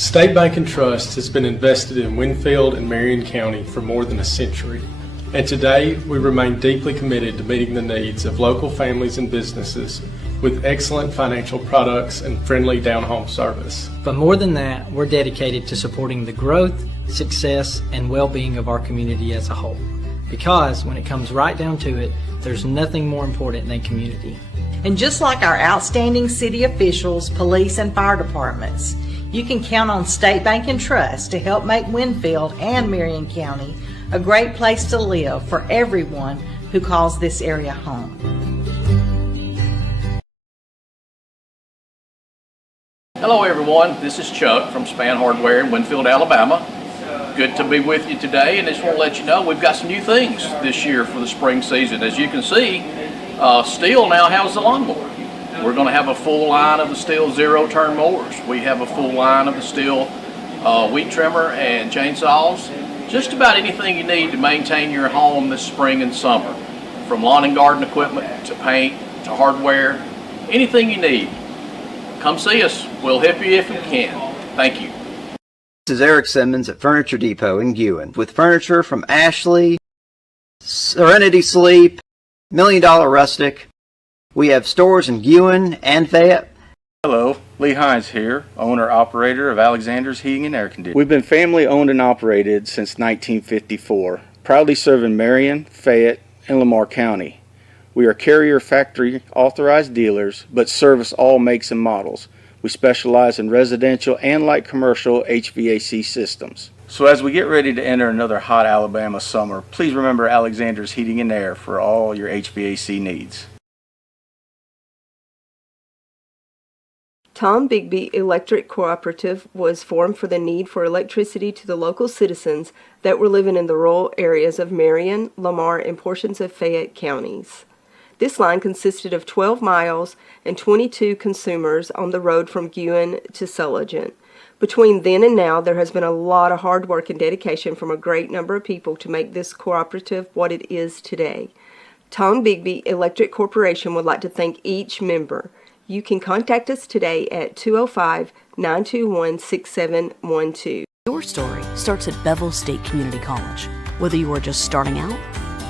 State Bank and Trust has been invested in Winfield and Marion County for more than a century, and today we remain deeply committed to meeting the needs of local families and businesses with excellent financial products and friendly down-home service. But more than that, we're dedicated to supporting the growth, success, and well-being of our community as a whole. Because when it comes right down to it, there's nothing more important than community. And just like our outstanding city officials, police, and fire departments, you can count on State Bank and Trust to help make Winfield and Marion County a great place to live for everyone who calls this area home. Hello everyone, this is Chuck from Span Hardware in Winfield, Alabama. Good to be with you today, and I just want to let you know we've got some new things this year for the spring season. As you can see, Stihl now has the lawnmower. We're going to have a full line of the Stihl zero-turn mowers. We have a full line of the Stihl weed trimmer and chainsaws. Just about anything you need to maintain your home this spring and summer. From lawn and garden equipment to paint to hardware, anything you need. Come see us. We'll help you if we can. Thank you. This is Eric Simmons at Furniture Depot in Guin with furniture from Ashley, Serenity Sleep, $1 Million Rustic. We have stores in Guin and Fayette. Hello, Lee Hines here, owner-operator of Alexander's Heating and Air Conditioning. We've been family-owned and operated since 1954, proudly serving Marion, Fayette, and Lamar County. We are carrier factory authorized dealers, but service all makes and models. We specialize in residential and light commercial HVAC systems. So as we get ready to enter another hot Alabama summer, please remember Alexander's Heating and Air for all your HVAC needs. Tom Bigby Electric Cooperative was formed for the need for electricity to the local citizens that were living in the rural areas of Marion, Lamar, and portions of Fayette counties. This line consisted of 12 miles and 22 consumers on the road from Guin to Sulligent. Between then and now, there has been a lot of hard work and dedication from a great number of people to make this cooperative what it is today. Tom Bigby Electric Corporation would like to thank each member. You can contact us today at 205-921-6712. Your story starts at Bevel State Community College. Whether you are just starting out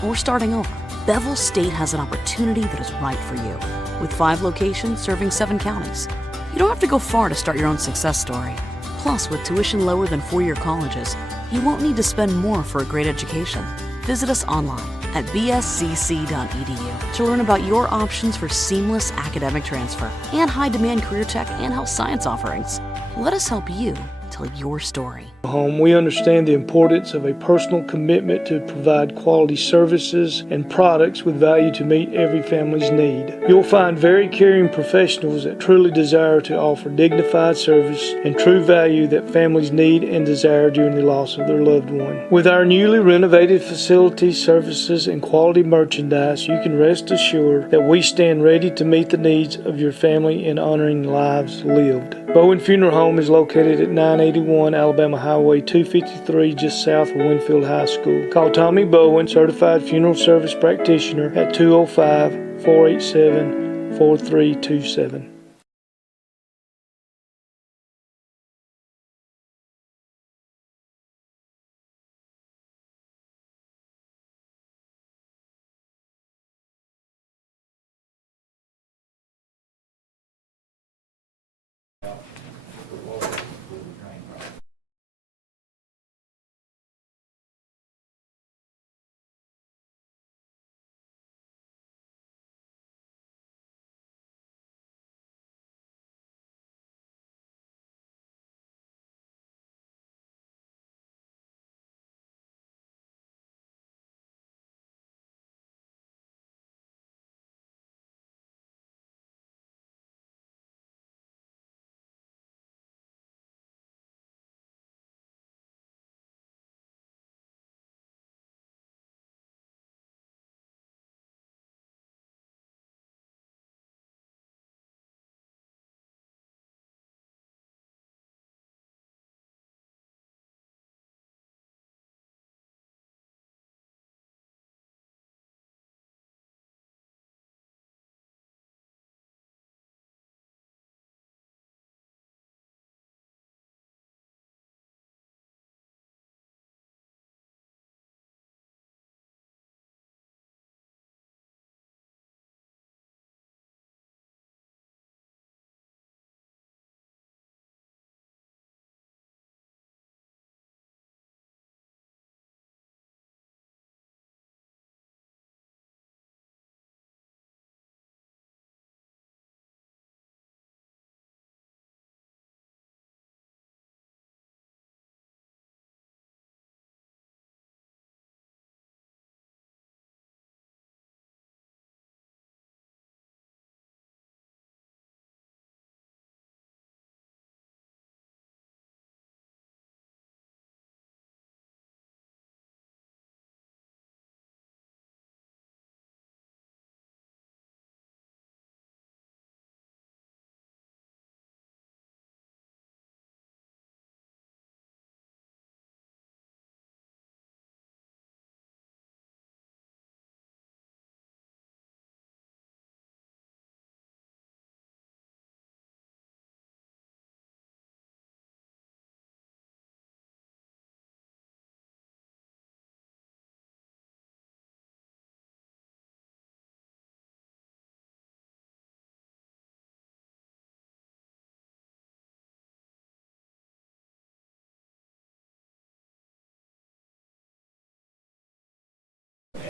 or starting over, Bevel State has an opportunity that is right for you. With 5 locations serving 7 counties, you don't have to go far to start your own success story. Plus, with tuition lower than 4-year colleges, you won't need to spend more for a great education. Visit us online at bscc.edu to learn about your options for seamless academic transfer and high-demand career tech and health science offerings. Let us help you tell your story. We understand the importance of a personal commitment to provide quality services and products with value to meet every family's need. You'll find very caring professionals that truly desire to offer dignified service and true value that families need and desire during the loss of their loved one. With our newly renovated facilities, services, and quality merchandise, you can rest assured that we stand ready to meet the needs of your family in honoring lives lived. Bowen Funeral Home is located at 981 Alabama Highway 253, just south of Winfield High School. Call Tommy Bowen, Certified Funeral Service Practitioner, at 205-487-4327.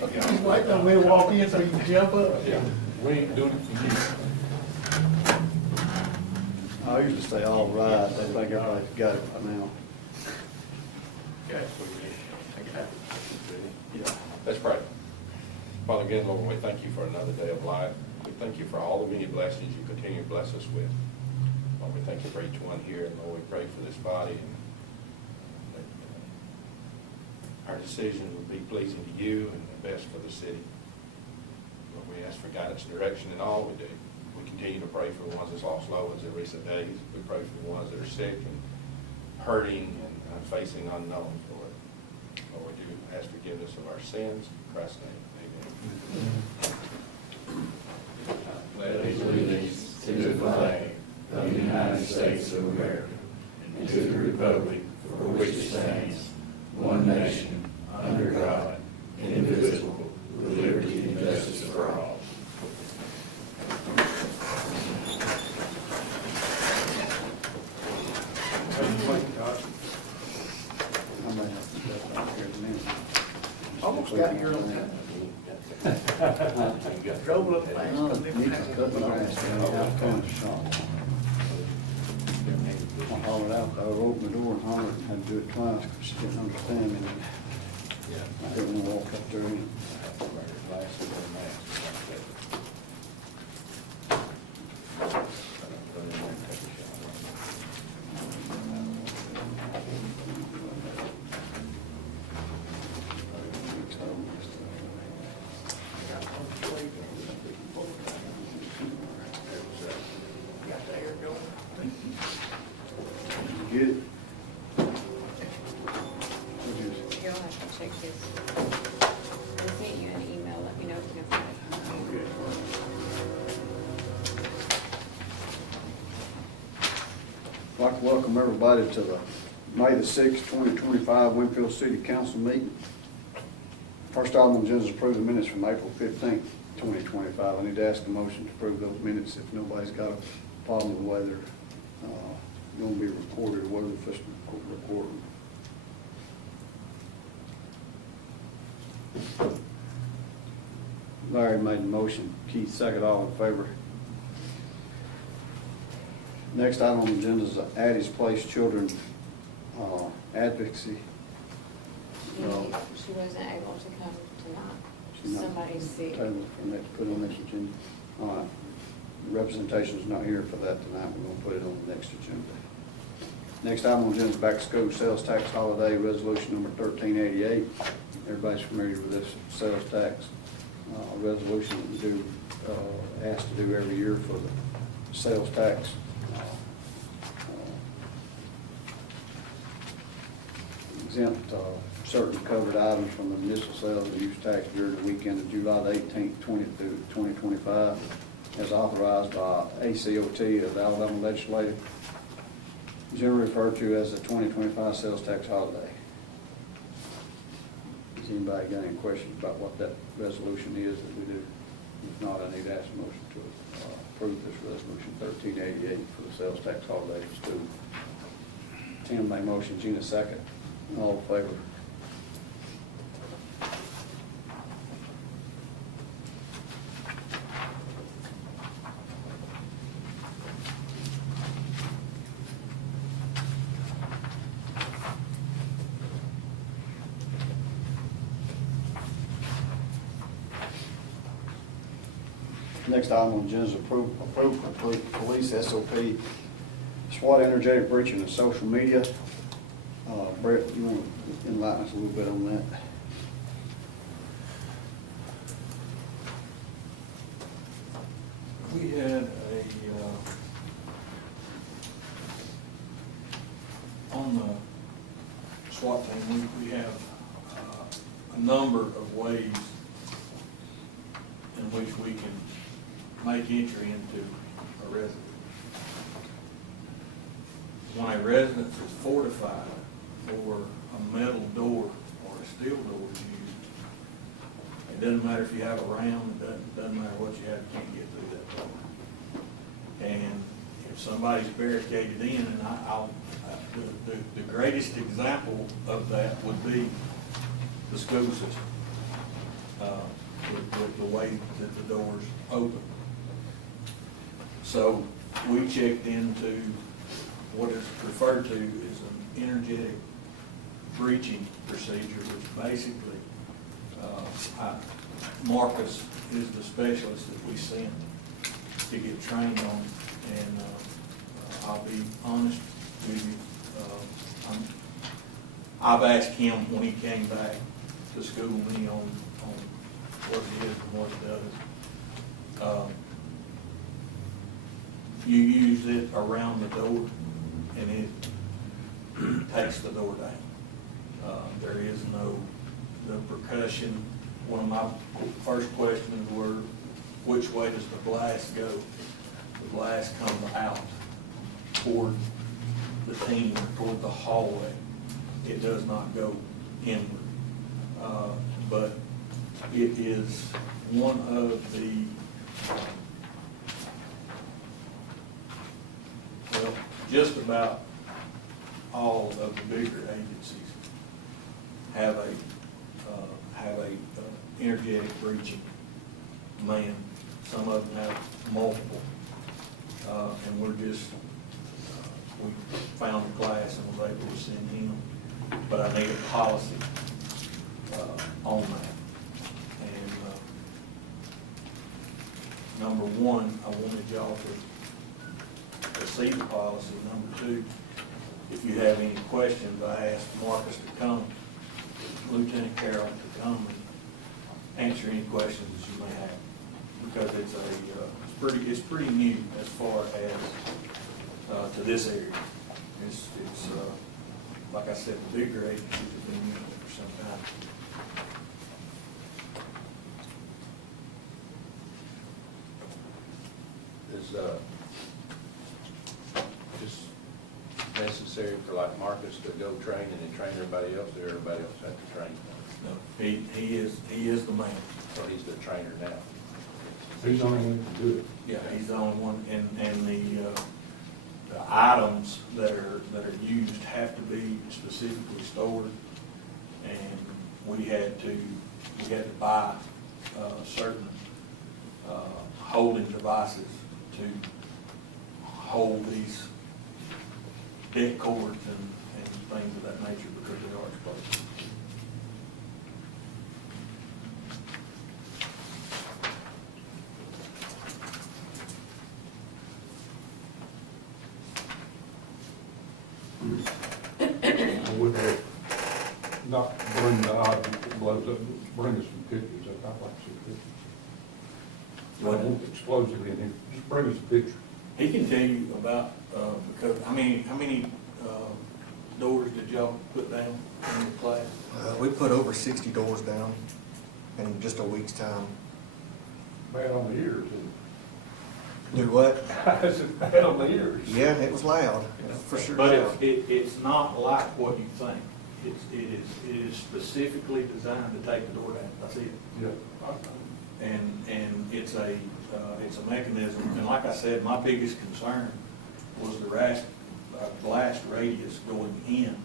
He's waiting on me to walk in so you can jump up. Yeah, we ain't doing it for you. I usually say all right, they think everybody's got it by now. Okay. Yeah, let's pray. Father, again, Lord, we thank you for another day of life. We thank you for all the many blessings you continue to bless us with. Lord, we thank you for each one here, and Lord, we pray for this body, and that our decisions will be pleasing to you and the best for the city. Lord, we ask for guidance and direction in all we do. We continue to pray for the ones that's lost loved ones in recent days. We pray for the ones that are sick and hurting and facing unknowns, Lord. Lord, we do ask forgiveness of our sins. In Christ's name, amen. Pledge allegiance to the flag of the United States of America and to the republic for which it stands, one nation, under God, indivisible, with liberty and justice for all. Almost got here on time. Drove a little fast. I hollered out, I opened the door and hollered, and had to do it twice because she didn't understand me. I didn't want to walk up there and get it. You'll have to check this. I sent you an email, let me know if you can find it. I'd like to welcome everybody to the May the 6th, 2025 Winfield City Council meeting. First item on the agenda is approve the minutes from April 15th, 2025. I need to ask a motion to approve those minutes if nobody's got a problem with the way they're going to be recorded, or whether the official record them. Larry made the motion, Keith second, all in favor. Next item on the agenda is Addie's Place Children Advocacy. She wasn't able to come tonight. She's not- Somebody's sick. Table for next, put it on next agenda. All right. Representation's not here for that tonight. We're going to put it on the next agenda. Next item on the agenda is back to school sales tax holiday resolution number 1388. Everybody's familiar with this sales tax resolution that we do, asked to do every year for the sales tax. Exempt certain covered items from the municipal sales and use tax during the weekend of July the 18th, 2025, as authorized by ACOT of the Alabama Legislature, generally referred to as the 2025 sales tax holiday. Has anybody got any questions about what that resolution is that we do? If not, I need to ask a motion to approve this resolution 1388 for the sales tax holiday for school. Tim made motion, Gina second. All in favor? Next item on the agenda is approve police SOP, SWAT energetic breaching of social media. Brett, you want to enlighten us a little bit on that? We had on the SWAT team, we have a number of ways in which we can make entry into a residence. When a residence is fortified, or a metal door or a steel door is used, it doesn't matter if you have a ram, it doesn't matter what you have, you can't get through that door. And if somebody's barricaded in, and the greatest example of that would be the school system. with the way that the doors open. So we checked into what is referred to as an energetic breaching procedure, which basically, Marcus is the specialist that we sent to get trained on, and I'll be honest with you, I've asked him when he came back to school me on what it is and what it does. You use it around the door, and it takes the door down. There is no percussion. One of my first questions were, which way does the blast go? The blast comes out toward the team, toward the hallway. It does not go inward. But it is one of the, well, just about all of the bigger agencies have a energetic breaching man. Some of them have multiple, and we're just we found a class and was able to send him. But I need a policy on that. And number one, I wanted y'all to see the policy. Number two, if you have any questions, I asked Marcus to come, Lieutenant Carroll to come and answer any questions that you may have, because it's pretty new as far as to this area. It's like I said, the bigger agencies have been using it for some time. Is just necessary for like Marcus to go train and then train everybody else, or everybody else have to train? No, he is the man. So he's the trainer now. He's the only one who can do it. Yeah, he's the only one, and the items that are used have to be specifically stored, and we had to buy certain holding devices to hold these dead cords and things of that nature, because they are explosive. Would they not bring the object that blows up, bring us some pictures? I'd like to see pictures. I want explosive in here. Just bring us a picture. He can tell you about, because, how many doors did y'all put down in the class? We put over 60 doors down in just a week's time. Bad on the ears, Do what? Is it bad on the ears? Yeah, it was loud, for sure. But it's not like what you think. It is specifically designed to take the door down. That's it. Yeah. And it's a mechanism. And like I said, my biggest concern was the blast radius going in,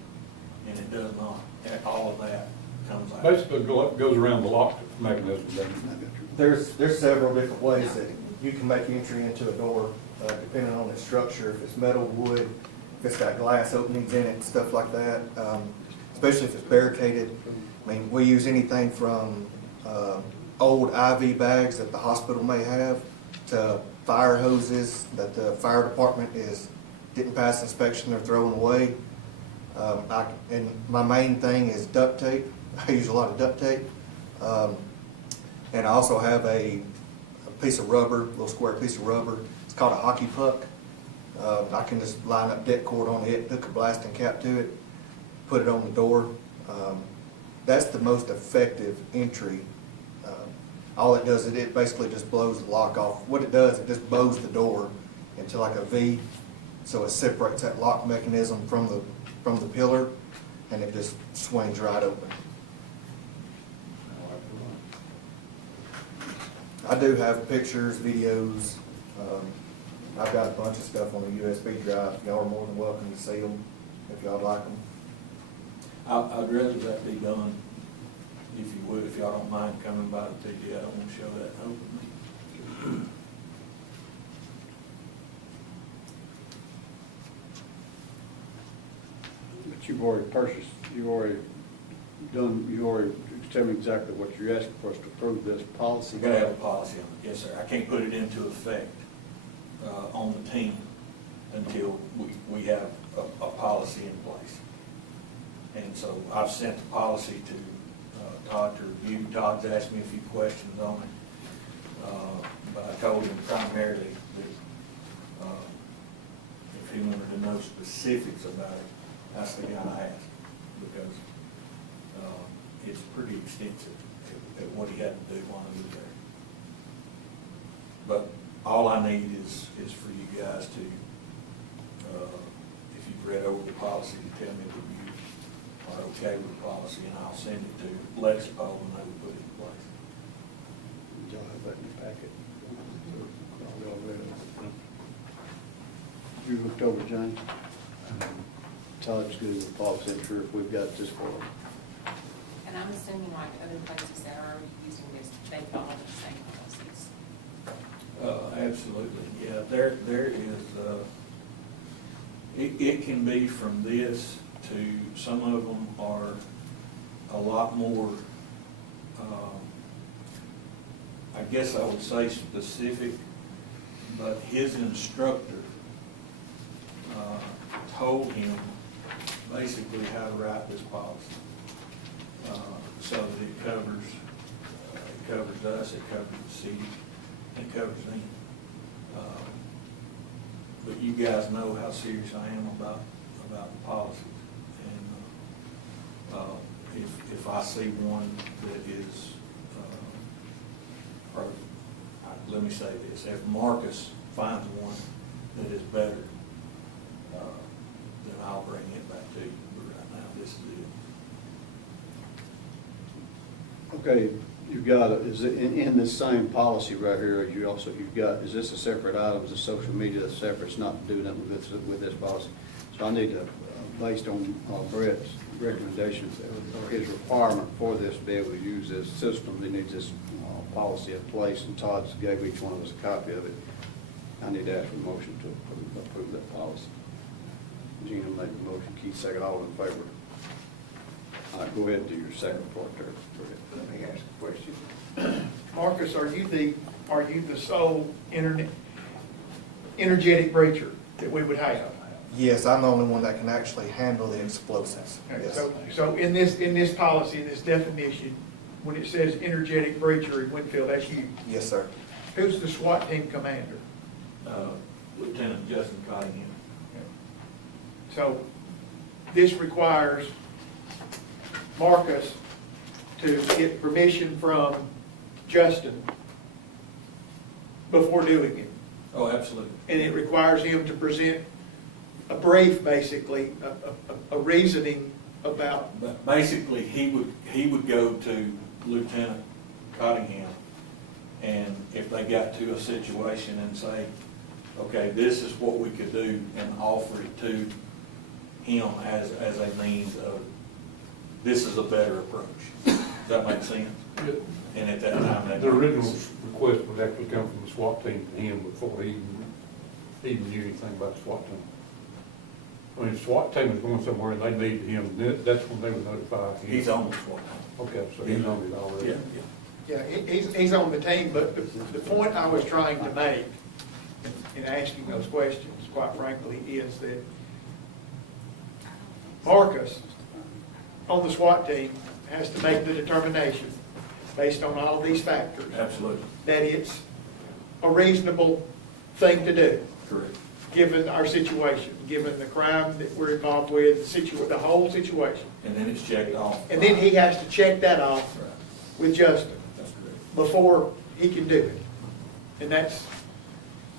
and it does not. All of that comes out. Basically, goes around the lock mechanism. There's several different ways that you can make entry into a door, depending on the structure. If it's metal, wood, if it's got glass openings in it, stuff like that. Especially if it's barricaded. I mean, we use anything from old IV bags that the hospital may have to fire hoses that the fire department didn't pass inspection, they're throwing away. And my main thing is duct tape. I use a lot of duct tape. And I also have a piece of rubber, a little square piece of rubber. It's called a hockey puck. I can just line up det cord on it, hook a blasting cap to it, put it on the door. That's the most effective entry. All it does is it basically just blows the lock off. What it does, it just bows the door into like a V, so it separates that lock mechanism from the pillar, and it just swings right open. I do have pictures, videos. I've got a bunch of stuff on the USB drive. Y'all are more than welcome to see them if y'all like them. I'd rather that be done, if you would, if y'all don't mind coming by the PD, I want to show that open meeting. But you've already purchased, you've already tell me exactly what you're asking for us to approve this policy. We gotta have a policy on it, yes, sir. I can't put it into effect on the team until we have a policy in place. And so I've sent the policy to Todd to review. Todd's asked me a few questions on it, but I told him primarily that if he wanted to know specifics about it, that's the guy I asked, because it's pretty extensive at what he had to do while he was there. But all I need is for you guys to, if you've read over the policy, to tell me that you are okay with the policy, and I'll send it to Lexipol and they will put it in place. Did y'all have that in your packet? Y'all read it? You looked over, Johnny? Todd's good with policy, I'm sure if we've got this for them. And I'm assuming like other places that are already using this, they follow the same policies. Absolutely, yeah, there is, it can be from this to, some of them are a lot more, I guess I would say specific, but his instructor told him basically how to write this policy. So that it covers us, it covers the city, it covers them. But you guys know how serious I am about the policies. And if I see one that is, or let me say this, if Marcus finds one that is better, then I'll bring it back to you. But right now, this is it. Okay, you've got, is it in this same policy right here, you've got, is this a separate item, is the social media that's separate, it's not doing nothing with this policy? So I need to, based on Brett's recommendations, or his requirement for this to be able to use this system, he needs this policy in place, and Todd's gave each one of us a copy of it. I need to ask for a motion to approve that policy. Gina made the motion, Keith second, all in favor? All right, go ahead and do your second part there. Let me ask a question. Marcus, are you the sole energetic breacher that we would have? Yes, I'm the only one that can actually handle the explosives. Okay, Yes. so in this policy, in this definition, when it says energetic breacher in Winfield, that's you. Yes, sir. Who's the SWAT team commander? Lieutenant Justin Cottingham. So this requires Marcus to get permission from Justin before doing it. Oh, absolutely. And it requires him to present a brief, basically, a reasoning about. But basically, he would go to Lieutenant Cottingham, and if they got to a situation and say, okay, this is what we could do, and offer it to him as a means of, this is a better approach. Does that make sense? And at that time, the original request would actually come from the SWAT team to him before he even knew anything about the SWAT team. I mean, the SWAT team was going somewhere and they needed him, that's when they would notify him. He's on the SWAT team. Okay, so he's on it already. Yeah, he's on the team, but the point I was trying to make in asking those questions, quite frankly, is that Marcus, on the SWAT team, has to make the determination, based on all these factors. Absolutely. That it's a reasonable thing to do. Correct. Given our situation, given the crime that we're involved with, the whole situation. And then it's checked off. And then he has to check that off Right. with Justin That's correct. before he can do it. And that's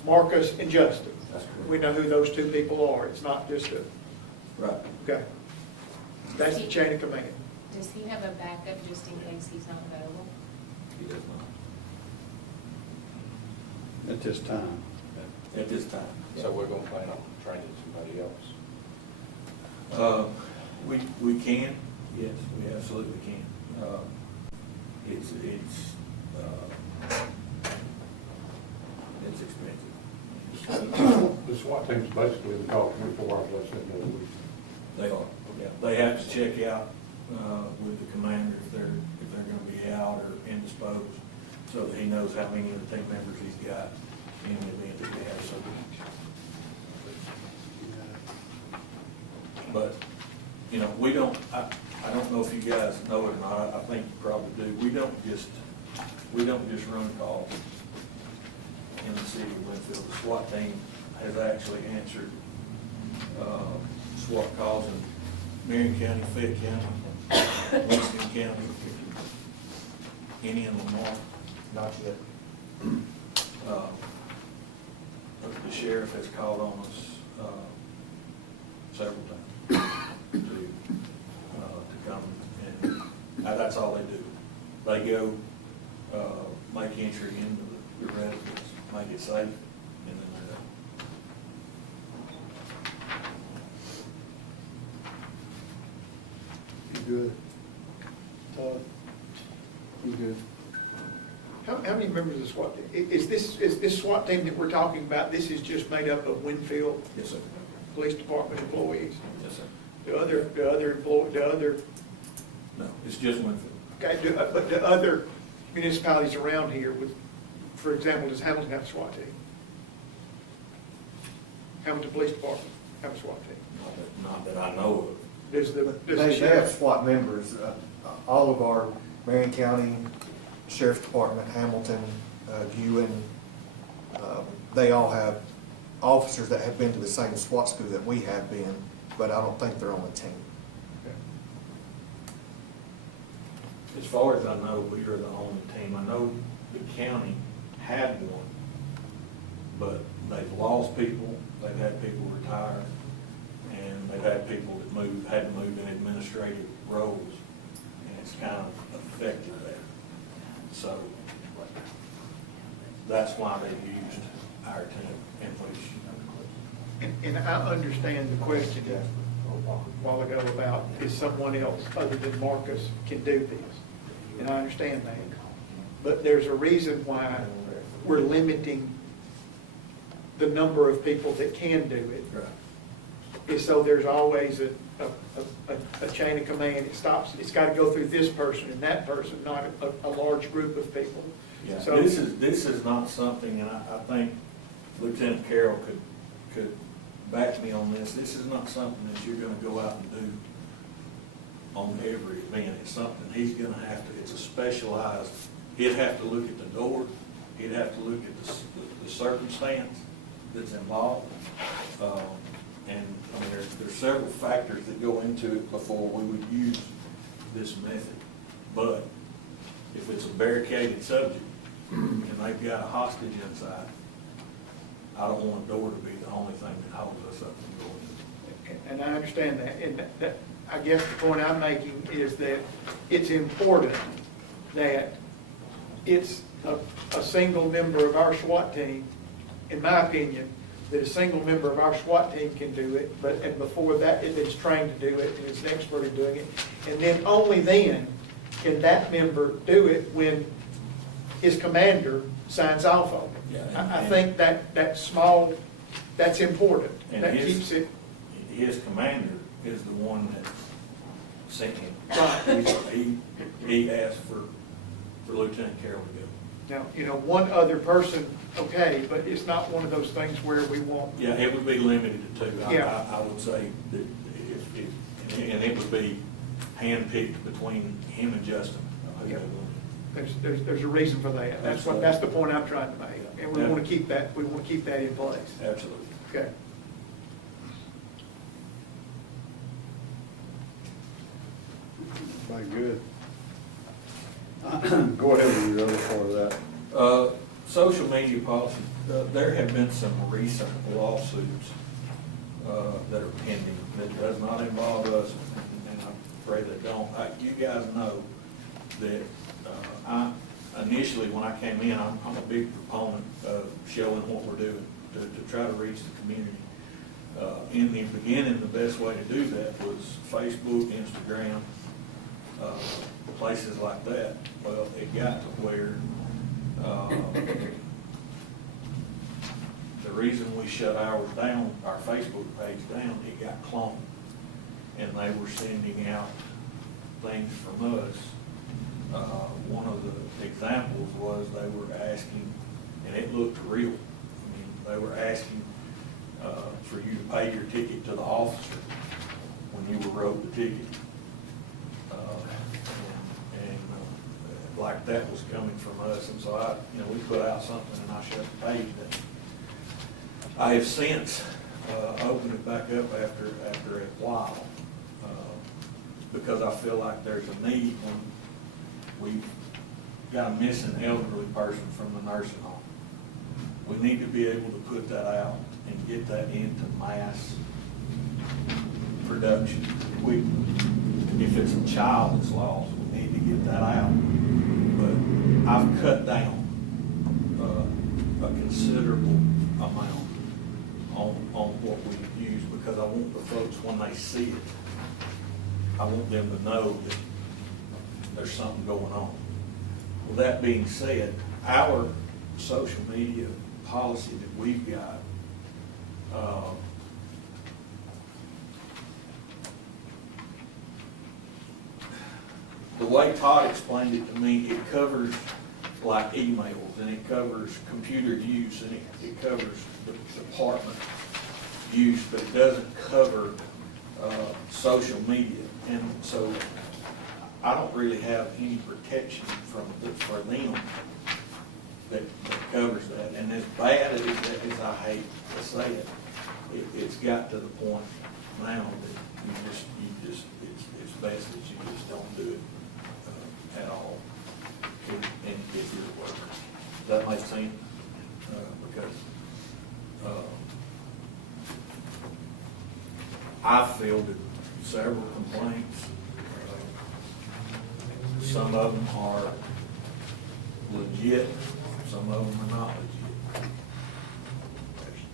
Marcus and Justin. That's correct. We know who those two people are. It's not just a, Right. okay. That's the chain of command. Does he have a backup just in case he's not available? He does not. At this time. At this time. So we're gonna plan on training somebody else? We can, yes, we absolutely can. it's expensive. The SWAT team's basically in the call 24 hours, less than a week. They are, yeah. They have to check out with the commander if they're going to be out or indisposed, so that he knows how many of the team members he's got in the event that we have something. But, you know, we don't, I don't know if you guys know it or not, I think you probably do. We don't just run calls in the city of Winfield. The SWAT team has actually answered SWAT calls in Marion County, Fayette County, Winston County, any in Lamar. Not yet. The sheriff has called on us several times to come, and that's all they do. They go make entry into the residence, make it safe, and then they're done. You good? Todd? You good? How many members of the SWAT team? Is this SWAT team that we're talking about, this is just made up of Winfield? Yes, sir. Police Department employees? Yes, sir. The other, No, it's just Winfield. okay, but the other municipalities around here with, for example, does Hamilton have a SWAT team? Hamilton Police Department have a SWAT team? Not that I know of. Does the They have sheriff? SWAT members. All of our Marion County Sheriff's Department, Hamilton, Ewan, they all have officers that have been to the same SWAT school that we have been, but I don't think they're on the team. As far as I know, we are the only team. I know the county had one, but they've lost people, they've had people retire, and they've had people that had to move in administrative roles, and it's kind of affected that. So that's why they used our team and police. And I understand the question a while ago about is someone else other than Marcus can do this. And I understand that. But there's a reason why we're limiting the number of people that can do it. Right. Is so there's always a chain of command. It stops, it's got to go through this person and that person, not a large group of people. Yeah, So this is not something, and I think Lieutenant Carroll could back me on this. This is not something that you're going to go out and do on every event. It's something he's going to have to. It's a specialized. He'd have to look at the door. He'd have to look at the circumstance that's involved, and I mean there's several factors that go into it before we would use this method. But if it's a barricaded subject and they've got a hostage inside, I don't want a door to be the only thing that holds us up from going. And I understand that, and that, I guess the point I'm making is that it's important that it's a single member of our SWAT team, in my opinion, that a single member of our SWAT team can do it, and before that, it is trained to do it and is an expert in doing it. And then only then can that member do it when his commander signs off on it. Yeah, I think that's important. And That keeps it. His commander is the one that sent him. Right. He asked for Lieutenant Carroll to go. Now, one other person, okay, but it's not one of those things where we want. Yeah, it would be limited to two. Yeah. I would say that and it would be handpicked between him and Justin. Yeah. There's a reason for that. That's the point I'm trying to make. And we want to keep that, in place. Absolutely. Okay. Very good. Go ahead with your other part of that. Social media policy, there have been some recent lawsuits that are pending that does not involve us, and I pray they don't. You guys know that initially when I came in, I'm a big proponent of showing what we're doing to try to reach the community. In the beginning, the best way to do that was Facebook, Instagram, places like that. Well, it got to where, the reason we shut ours down, our Facebook page down, it got cloned. And they were sending out things from us. One of the examples was they were asking, and it looked real. I mean, they were asking for you to pay your ticket to the officer when you wrote the ticket. Like that was coming from us, and so we put out something and I shut the page down. I have since opened it back up after a while because I feel like there's a need when we've got a missing elderly person from the nursing home. We need to be able to put that out and get that into mass production quickly. If it's a child that's lost, we need to get that out. But I've cut down a considerable amount on what we use because I want the folks, when they see it, I want them to know that there's something going on. With that being said, our social media policy that we've got, the way Todd explained it to me, it covers like emails, and it covers computer use, and it covers the department use, but it doesn't cover social media. And so I don't really have any protection for them that covers that. And as bad as I hate to say it, it's got to the point now that it's best that you just don't do it at all. And if you're a worker, does that make sense? Because I've fielded several complaints. Some of them are legit, some of them are not legit.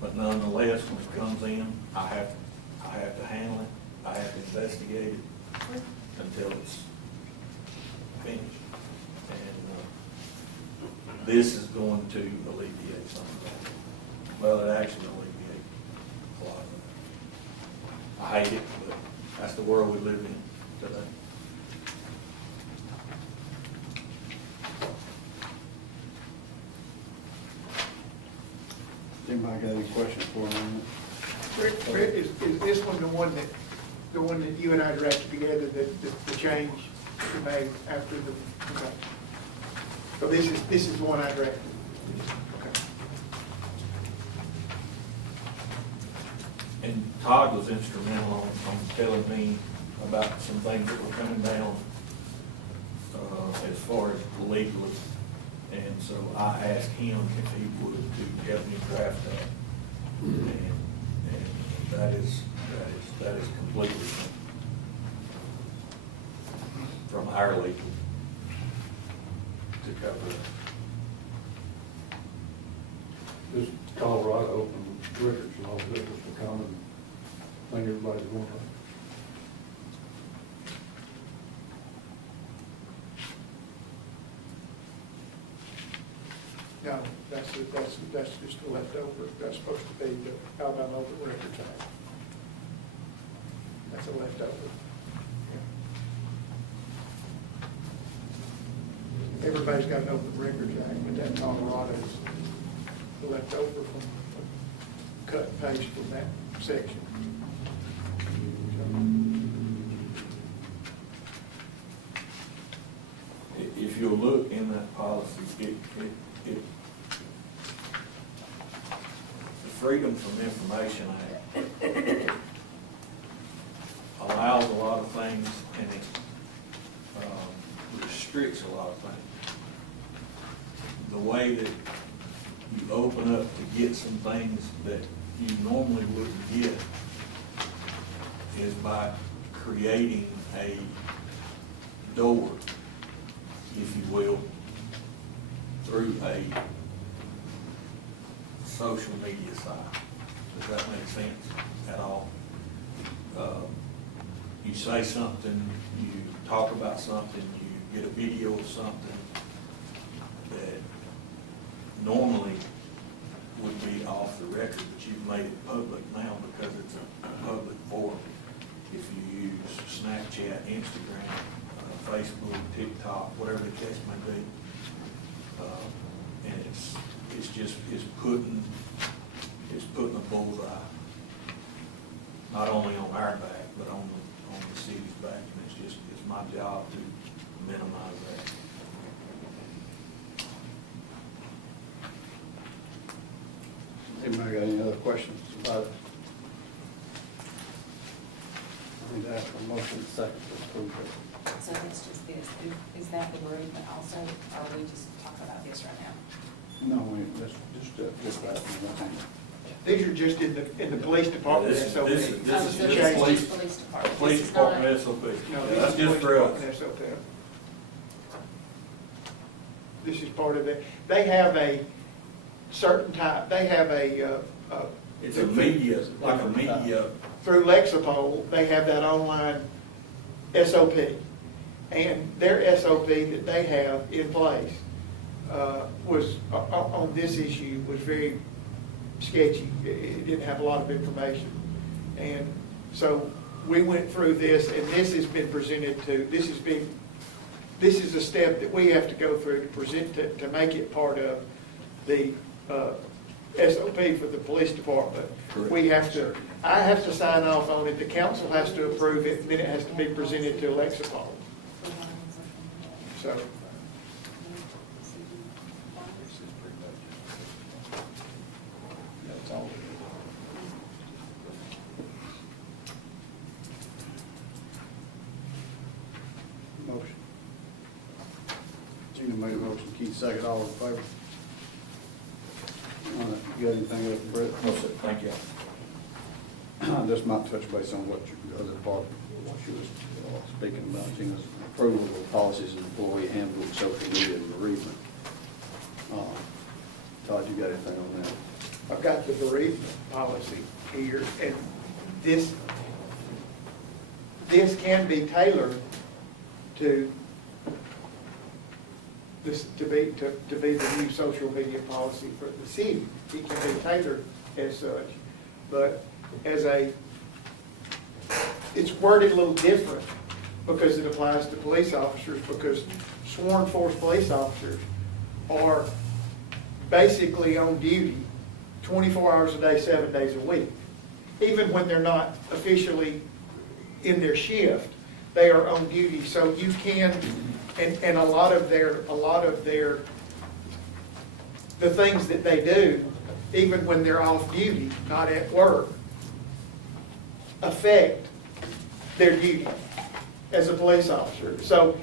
But nonetheless, when it comes in, I have to handle it. I have to investigate it until it's finished. And this is going to alleviate some of that. Well, it actually alleviates a lot of that. I hate it, but that's the world we live in today. Anybody got any questions for him? Rick, is this one the one that you and I drafted together, the change you made after the, okay. So this is the one I drafted? Okay. And Todd was instrumental on telling me about some things that were coming down as far as legally. And so I asked him if he would to help me draft that. And that is completely from our legal to cover it. This Colorado open records law, that was the common thing everybody's going on. No, that's just the leftover. That's supposed to be the Alabama Open Records Act. That's a leftover. Yeah. Everybody's got an Open Records Act, but that Colorado is the leftover from cut and paste from that section. If you'll look in that policy, the Freedom from Information Act allows a lot of things, and it restricts a lot of things. The way that you open up to get some things that you normally wouldn't get is by creating a door, if you will, through a social media site. Does that make sense at all? You say something, you talk about something, you get a video of something that normally would be off the record, but you've made it public now because it's a public forum. If you use Snapchat, Instagram, Facebook, TikTok, whatever the case may be, and it's putting a bullseye not only on our back but on the city's back, and it's my job to minimize that. Anybody got any other questions about it? I need to ask for a motion second to approve it. So it's just this, is that the bereavement also, or are we just talking about this right now? No, let's just that one. These are just in the police department This is SOP. just Change. Police department. Police This is not department a- SOP. No, Yeah, this that's is just police for us. department SOP. This is part of it. They have a certain type, they have It's a media, like a media. through Lexipol, they have that online SOP. And their SOP that they have in place was, on this issue, was very sketchy. It didn't have a lot of information. And so we went through this, and this has been presented to, this is a step that we have to go through to present, to make it part of the SOP for the police department. Correct. We have to, I have to sign off on it, the council has to approve it, and then it has to be presented to Lexipol. So, That's all. Motion. Gina made a motion, Keith second, all in favor? All right, you got anything else, Brett? No, sir. Thank you. This might touch base on what your other part, what you was speaking about, Gina's approval of policies and employee handbook, social media and bereavement. Todd, you got anything on that? I've got the bereavement policy here, and this can be tailored to this, to be the new social media policy for the city. It can be tailored as such, but it's worded a little different because it applies to police officers, because sworn force police officers are basically on duty 24 hours a day, 7 days a week. Even when they're not officially in their shift, they are on duty. So you can, and a lot of their, the things that they do, even when they're off duty, not at work, affect their duty as a police officer. So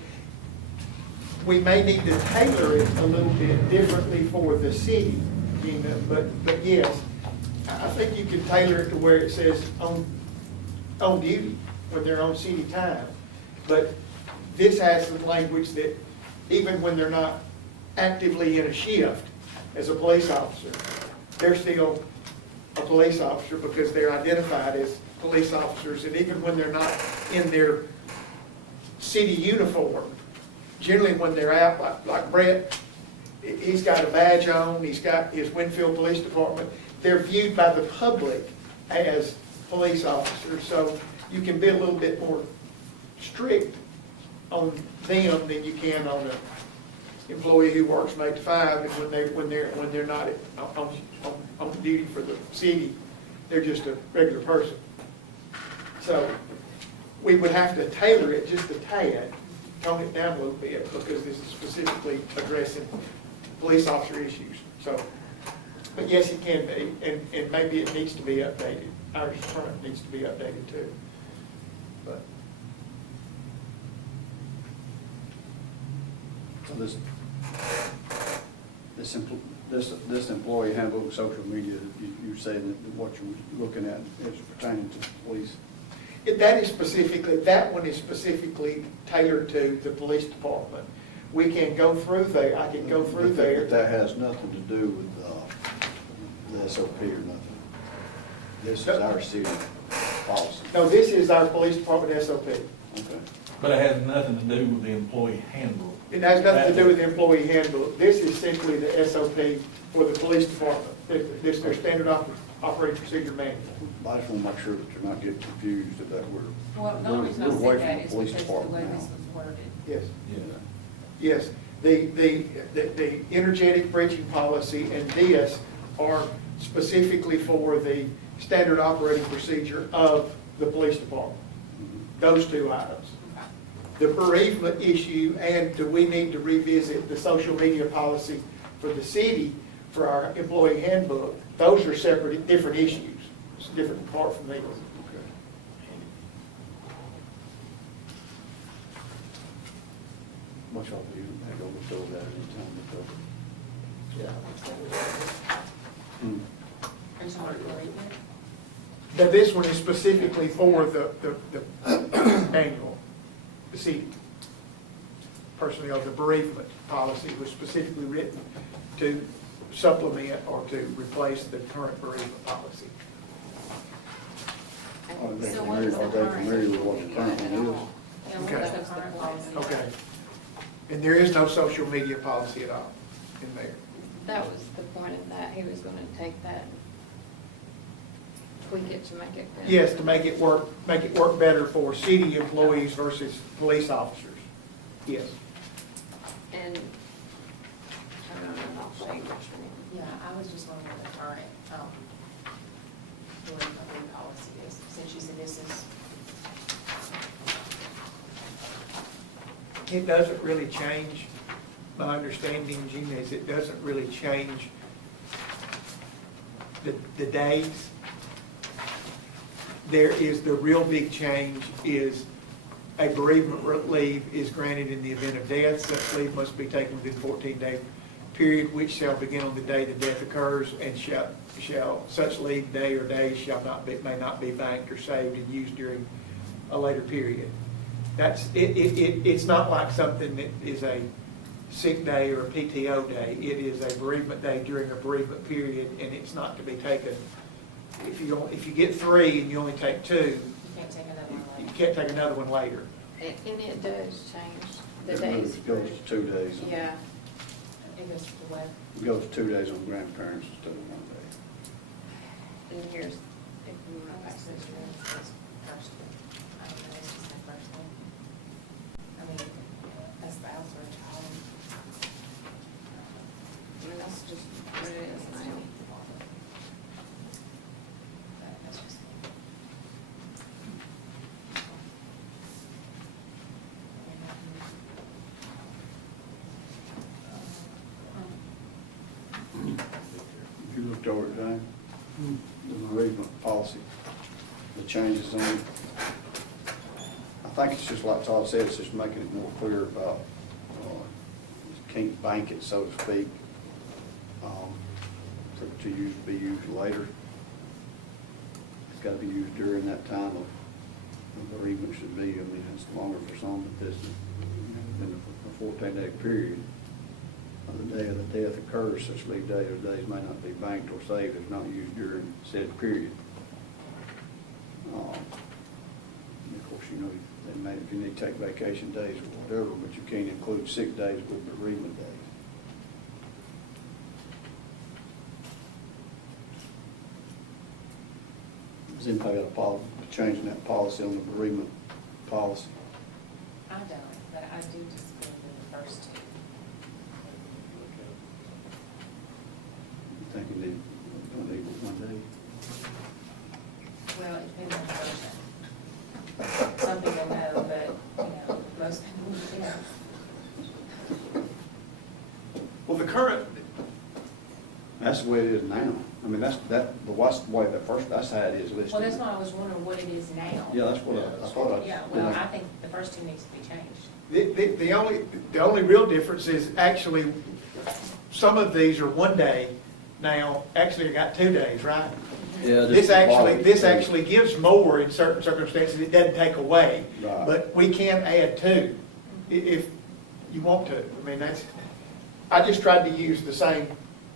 we may need to tailor it a little bit differently for the city, Gina, but yes, I think you can tailor it to where it says on duty when they're on city time. But this has some language that even when they're not actively in a shift as a police officer, they're still a police officer because they're identified as police officers. And even when they're not in their city uniform, generally when they're out, like Brett, he's got a badge on, he's got his Winfield Police Department, they're viewed by the public as police officers. So you can be a little bit more strict on them than you can on an employee who works from 8 to 5, and when they're not on duty for the city, they're just a regular person. So we would have to tailor it just a tad, tone it down a little bit, because this is specifically addressing police officer issues. So, but yes, it can be, and maybe it needs to be updated. Our current needs to be updated too. But So this employee handbook, social media, you're saying that what you're looking at is pertaining to police? That one is specifically tailored to the police department. We can go through there, I can go through there. But that has nothing to do with the SOP or nothing. This is our city policy. No, this is our police department SOP. Okay. But it has nothing to do with the employee handbook. It has nothing to do with the employee handbook. This is simply the SOP for the police department. This is their standard operating procedure manual. I just want to make sure that you're not getting confused that Well, the only reason I we're away said that is from the police because the way department this now. was worded. Yes. Yeah. Yes, the energetic breaching policy and this are specifically for the standard operating procedure of the police department. Those two items. The bereavement issue and do we need to revisit the social media policy for the city for our employee handbook, those are separate, different issues. It's different apart from these. Much of you had overthrow that anytime before. Now, this one is specifically for the annual, the city personnel, the bereavement policy was specifically written to supplement or to replace the current bereavement policy. Are they familiar with what the current one is? Yeah, what's the current policy? Okay. And there is no social media policy at all in there. That was the point of that, he was gonna take that, tweak it to make it better. Yes, to make it work better for city employees versus police officers. Yes. And, I don't know, I'll show you which one. Yeah, I was just wondering what the current, bereavement policy is, since you said this is. It doesn't really change, my understanding, Gina, is it doesn't really change the days. There is, the real big change is a bereavement leave is granted in the event of death. Such leave must be taken within 14-day period, which shall begin on the day the death occurs, and shall such leave day or days may not be banked or saved and used during a later period. That's it's not like something that is a sick day or a PTO day. It is a bereavement day during a bereavement period, and it's not to be taken. If you get 3 and you only take 2, You can't take another one you later. can't take another one later. And it does change the It days. goes to 2 days. Yeah, It goes to the web. It goes to 2 days on grandparents instead of 1 day. and here's, if you want to pass this around. First one. I don't know, it's just my first one. I mean, a spouse or a child. I mean, that's just what it is now. That's just. If you looked over it, Jane, the bereavement policy, the changes on it, I think it's just like Todd said, it's just making it more clear about, you can't bank it, so to speak, be used later. It's got to be used during that time of bereavement should be. I mean, it's longer for some, but this, in a 14-day period, the day of the death occurs, such leave day or days may not be banked or saved if not used during said period. Of course, you know, if you need to take vacation days or whatever, but you can't include sick days with bereavement days. Does anybody got a problem changing that policy on the bereavement policy? I don't, but I do disagree with the first two. You think you need 1 day? Well, it depends on the person. Some people know, but, you know, most people, Well, the current, That's the way it is now. I mean, that's the way that's how it is listed. well, that's why I was wondering what it is now. Yeah, that's what I thought. Yeah, well, I think the first two needs to be changed. the only real difference is actually, some of these are 1 day now, actually I got 2 days, right? Yeah. This actually gives more in certain circumstances, it doesn't take away. Right. But we can add 2 if you want to. I mean, I just tried to use the same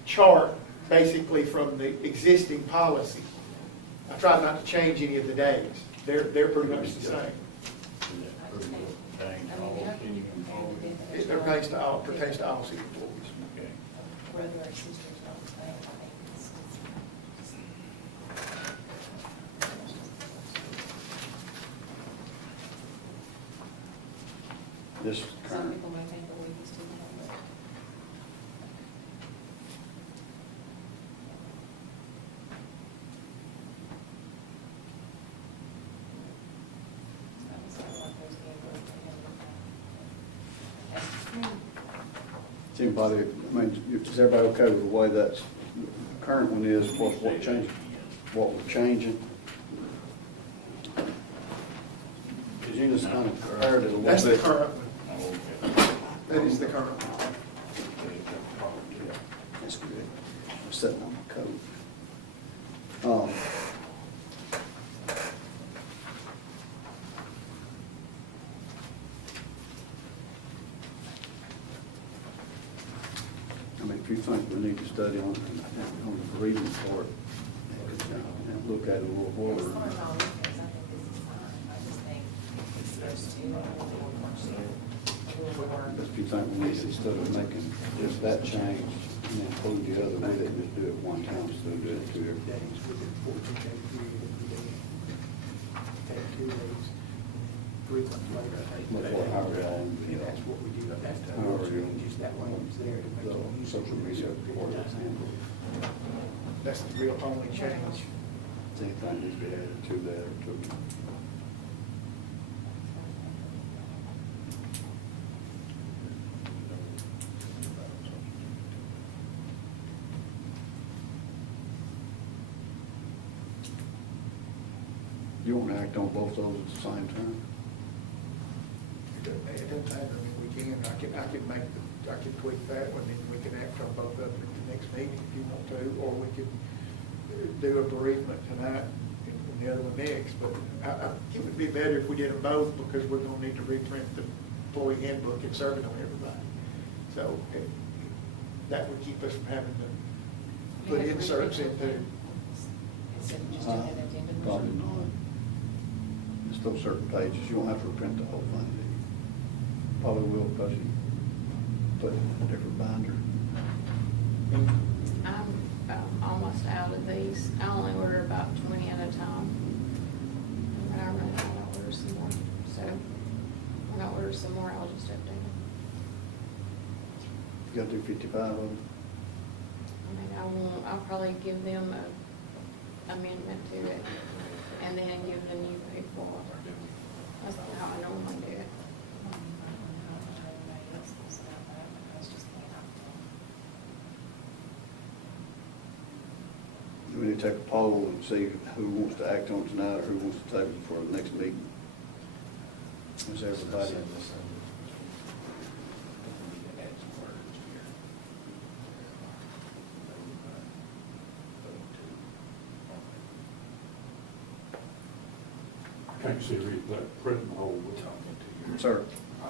chart basically from the existing policy. I tried not to change any of the days. They're pretty much the same. It pertains to all city employees. Okay. Brother or sister's not the same, I think it's. This is Some current. people may think that we used to have, but. Is anybody, I mean, is everybody okay with the way that's, the current one is, what changed, what we're changing? Because you just kind of compared it a little bit. That's the current one. That is the current one. That's good. I'm setting on my code. I mean, if you think we need to study on the reading part, and look at it a little As more. far as all this goes, I think this is fine. I just think it's those two, and we'll do one share, a little more. But if you think we need to, instead of making just that change and include the other with it, just do it one time, instead of doing it two different things. That's what we do. Just that language there to make it easier. Social media ordinance handbook. That's the real only change. Anything needs to be added to that or to. You want to act on both those at the same time? It doesn't matter, I mean, we can, I can tweak that one, and we can act on both of them at the next meeting if you want to, or we could do a bereavement tonight and the other one next, but it would be better if we did them both, because we're gonna need to reprint the employee handbook and serve it on everybody. So that would keep us from having to put inserts into. Instead of just doing an addendum. Probably not. Just those certain pages, you won't have to reprint the whole thing, do you? Probably will, because you put it in a different binder. I'm almost out of these. I only order about 20 at a time. When I run out, I'll order some more. So when I order some more, I'll just update them. You gotta do 55 of them. I mean, I'll probably give them a amendment to it and then give the new people. That's how I normally do it. We need to take a poll and see who wants to act on it tonight or who wants to take it for the next meeting. Is everybody? I can't see that printing hole. Sir? I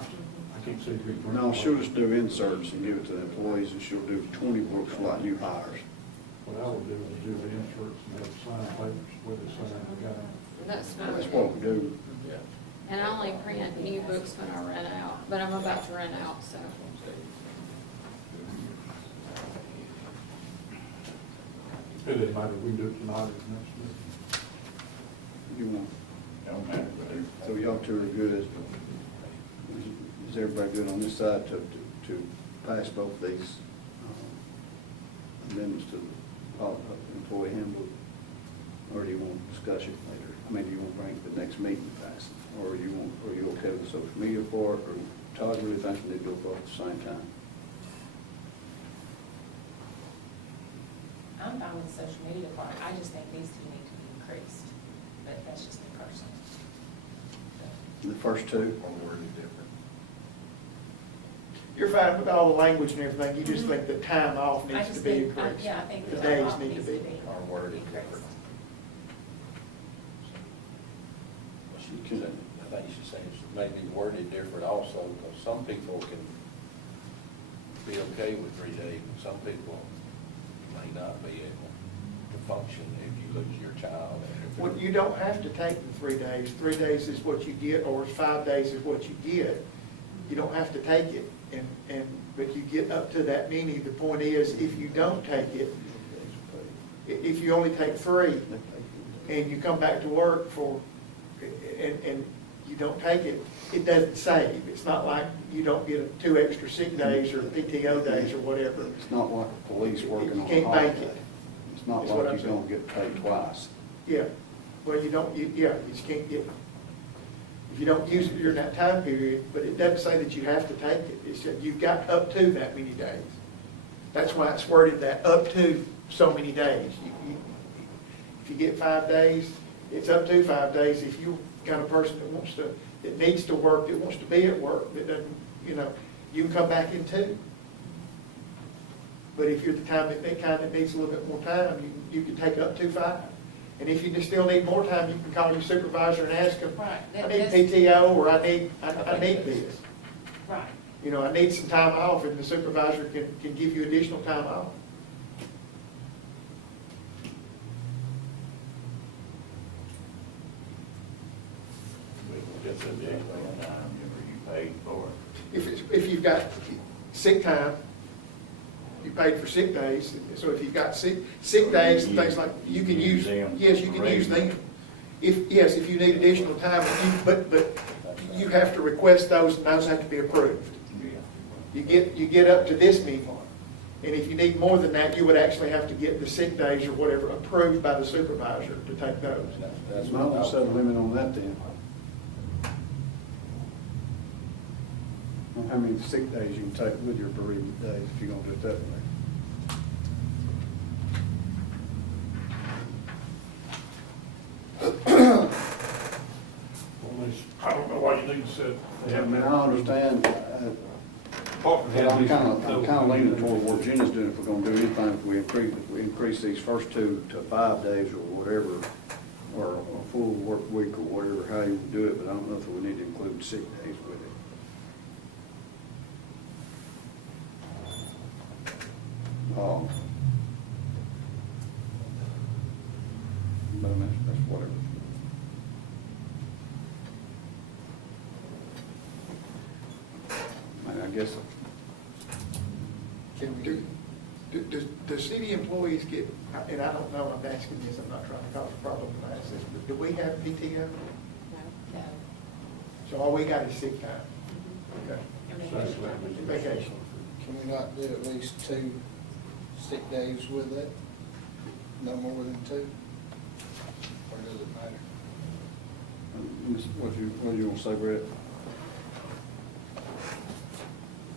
can't see read. No, she'll just do inserts and give it to the employees, and she'll do 20 books for like new hires. What I would do is do the insurance and have sign papers with the sign the guy. That's what we do. And I only print new books when I run out, but I'm about to run out, so. It doesn't matter, we can do it tonight or next week. You want? So y'all two are good. Is everybody good on this side to pass both these amendments to the employee handbook? Or do you want to discuss it later? I mean, do you want to bring it to the next meeting and pass it? Or are you okay with the social media part? Or Todd really thinks we need to go both at the same time? I'm fine with the social media part, I just think these two need to be increased, but that's just me personally. The first two? You're fine with all the language and everything, you just think the time off I needs just to be think, increased. yeah, I think The the days off need to needs be. Our word is different. increased. I think you should say it's maybe worded different also, because some people can be okay with 3 days, and some people may not be able to function if you lose your child. Well, you don't have to take the 3 days. 3 days is what you get, or 5 days is what you get. You don't have to take it. But you get up to that many, the point is, if you don't take it, if you only take 3, and you come back to work and you don't take it, it doesn't save. It's not like you don't get 2 extra sick days or PTO days or whatever. It's not like the police working on a You can't holiday. make it. It's not Is what I'm like you're saying. gonna get paid twice. Yeah, well, you don't, you just can't get, if you don't use it during that time period, but it doesn't say that you have to take it. It said you've got up to that many days. That's why it's worded that, up to so many days. If you get 5 days, it's up to 5 days. If you're the kind of person that needs to work, that wants to be at work, that doesn't, you can come back in 2. But if you're the kind that needs a little bit more time, you can take up to 5. And if you just still need more time, you can call your supervisor and ask them, Right. I need PTO, or I need this. Right. I need some time off, and the supervisor can give you additional time off. Just a day, you paid for it. If you've got sick time, you paid for sick days, so if you've got sick days and things like, you can use, yes, you can use them. If you need additional time, but you have to request those, and those have to be approved. You get up to this many, and if you need more than that, you would actually have to get the sick days or whatever approved by the supervisor to take those. That's not gonna set a limit on that then. How many sick days you can take with your bereavement days if you're gonna do it that way? I don't know why you need to set. I mean, I understand, but I'm kinda leaning toward what Jenna's doing. If we're gonna do anything, if we increase these first 2 to 5 days or whatever, or a full work week or whatever, how you do it, but I don't know if we need to include sick days with it. But I mean, that's whatever. I mean, I guess. Can we do city employees get, and I don't know, I'm asking this, I'm not trying to cause a problem when I ask this, but do we have PTO? No. So all we got is sick time? Okay. Vacation. Can we not do at least 2 sick days with it? No more than 2? Or does it matter? What do you want to say, Brett?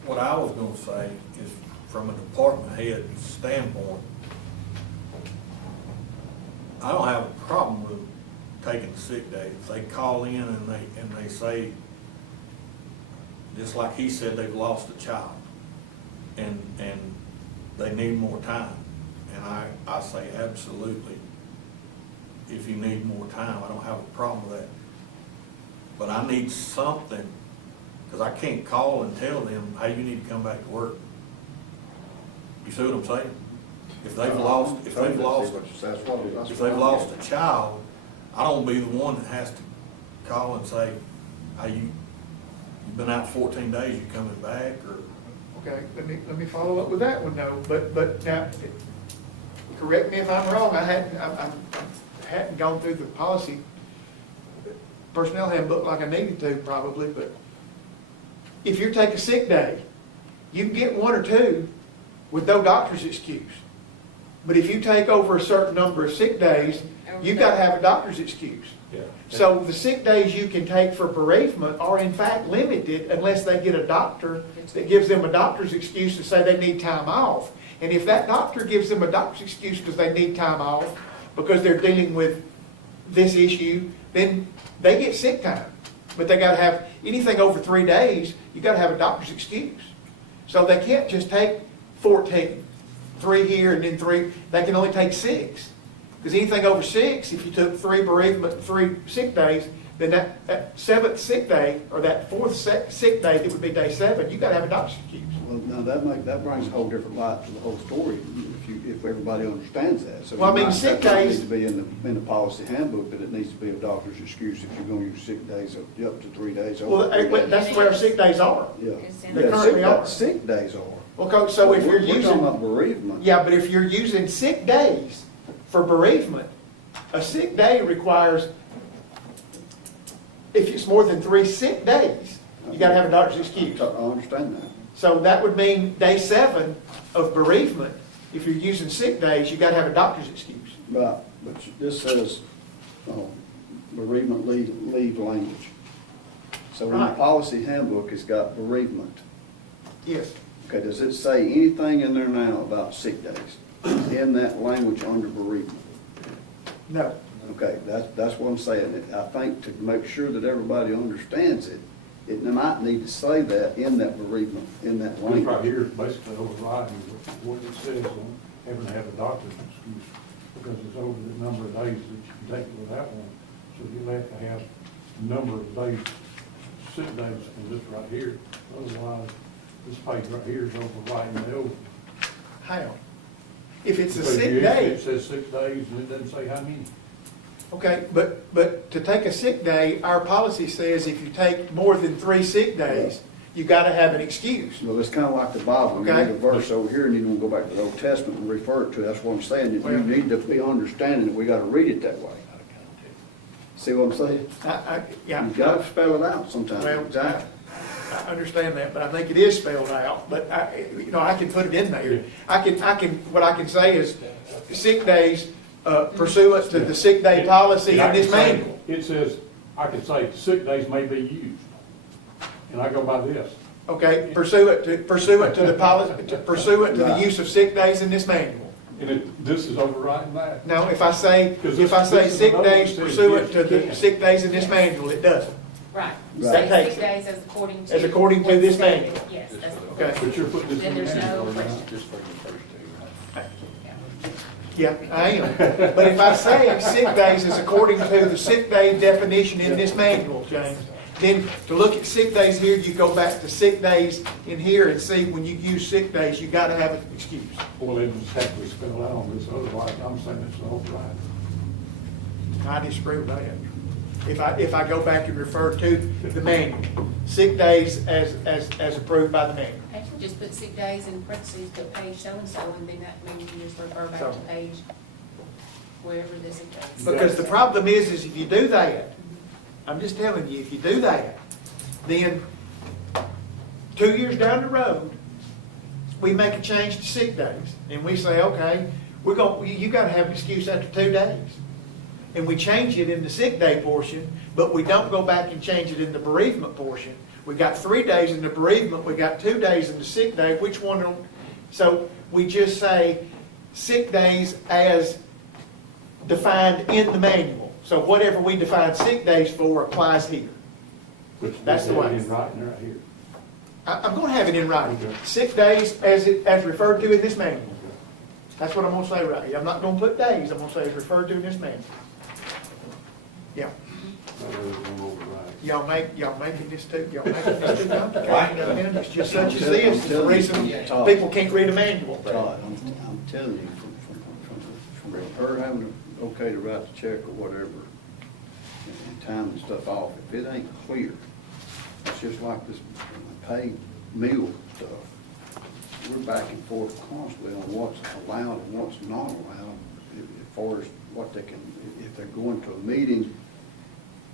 What I was gonna say is, from a department head standpoint, I don't have a problem with taking sick days. If they call in and they say, just like he said, they've lost a child and they need more time. And I say absolutely, if you need more time, I don't have a problem with that. But I need something, because I can't call and tell them, hey, you need to come back to work. You see what I'm saying? If they've lost a child, I don't be the one that has to call and say, hey, you've been out 14 days, you coming back, or? Okay, let me follow up with that one though, but now, correct me if I'm wrong, I hadn't gone through the policy, personnel handbook like I needed to probably, but if you take a sick day, you can get 1 or 2 with no doctor's excuse. But if you take over a certain number of sick days, you've got to have a doctor's excuse. Yeah. So the sick days you can take for bereavement are in fact limited unless they get a doctor that gives them a doctor's excuse to say they need time off. And if that doctor gives them a doctor's excuse because they need time off, because they're dealing with this issue, then they get sick time. But they got to have anything over 3 days, you got to have a doctor's excuse. So they can't just take 14, 3 here and then 3, they can only take 6. Because anything over 6, if you took 3 bereavement and 3 sick days, then that seventh sick day, or that fourth sick day that would be day 7, you gotta have a doctor's excuse. Well, no, that brings a whole different light to the whole story, if everybody understands that. So Well, I mean, that sick might days- need to be in the policy handbook, that it needs to be a doctor's excuse if you're gonna use sick days up to 3 days. Well, over 3 days. that's where our sick days are. Yeah. They Yeah, currently are. sick days are. Well, Coach, so if you're We're talking using, about bereavement. yeah, but if you're using sick days for bereavement, a sick day requires, if it's more than 3 sick days, you gotta have a doctor's excuse. I understand that. So that would mean day 7 of bereavement, if you're using sick days, you gotta have a doctor's excuse. Right, but this says bereavement leave language. So in the Right. policy handbook, it's got bereavement. Yes. Okay, does it say anything in there now about sick days, in that language under bereavement? No. Okay, that's what I'm saying. I think to make sure that everybody understands it, it might need to say that in that bereavement, in that This language. right here is basically overriding what it says on having to have a doctor's excuse, because it's over the number of days that you can take it without one. So you'll have to have a number of days, sick days in this right here. Otherwise, this page right here is overriding the old. How? If it's a Because sick it day, says 6 days and it doesn't say how many. okay, but to take a sick day, our policy says if you take more than 3 sick days, you gotta have an excuse. Well, it's kind of like the Bible. You Okay. read a verse over here and you don't go back to the Old Testament and refer it to it. That's what I'm saying. You Well- need to be understanding that we got to read it that way. See what I'm saying? Yeah. You got to spell it out sometimes. Well, Exactly. I understand that, but I think it is spelled out, but I can put it in there. What I can say is sick days pursuant to the sick day policy And I in this can say- manual. It says, I can say sick days may be used, and I go by this. Okay, pursuant to the policy, pursuant to the use of sick days in this manual. And this is overriding that. Now, if I say Because this is sick another days that says pursuant to yes, you the can. sick days in this manual, it doesn't. Right. Right. Say That takes 6 it. days as according to. As according to what's this stated. manual. Yes, that's. Okay. But you're putting this Then in the there's no manual, right? question. Just for the first 2, right? Yeah, I am. But if I say sick days is according to the sick day definition in this manual, James, then to look at sick days here, you go back to sick days in here and see when you use sick days, you gotta have an excuse. Well, it just has to be spelled out on this, otherwise I'm saying it's overriding. I disagree with that. If I go back and refer to the manual, sick days as approved by the manual. Actually, just put sick days in parentheses, put page so-and-so, and then that means you just refer back So- to page wherever this is. Because the problem is if you do that, I'm just telling you, if you do that, then 2 years down the road, we make a change to sick days, and we say, okay, you gotta have an excuse after 2 days. And we change it in the sick day portion, but we don't go back and change it in the bereavement portion. We got 3 days in the bereavement, we got 2 days in the sick day, which one don't, so we just say sick days as defined in the manual. So whatever we define sick days for applies here. That's the way. In writing right here. I'm gonna have it in writing. Okay. Sick days as referred to in this manual. That's what I'm gonna say right here. I'm not gonna put days, I'm gonna say as referred to in this manual. Yeah. That is going override. Y'all making this too complicated. It's just such as this. It's the reason people can't read a manual. Todd, I'm telling you, from her having to, okay to write the check or whatever, and time and stuff off, if it ain't clear, it's just like this paid meal stuff. We're back and forth constantly on what's allowed and what's not allowed, as far as what they can, if they're going to a meeting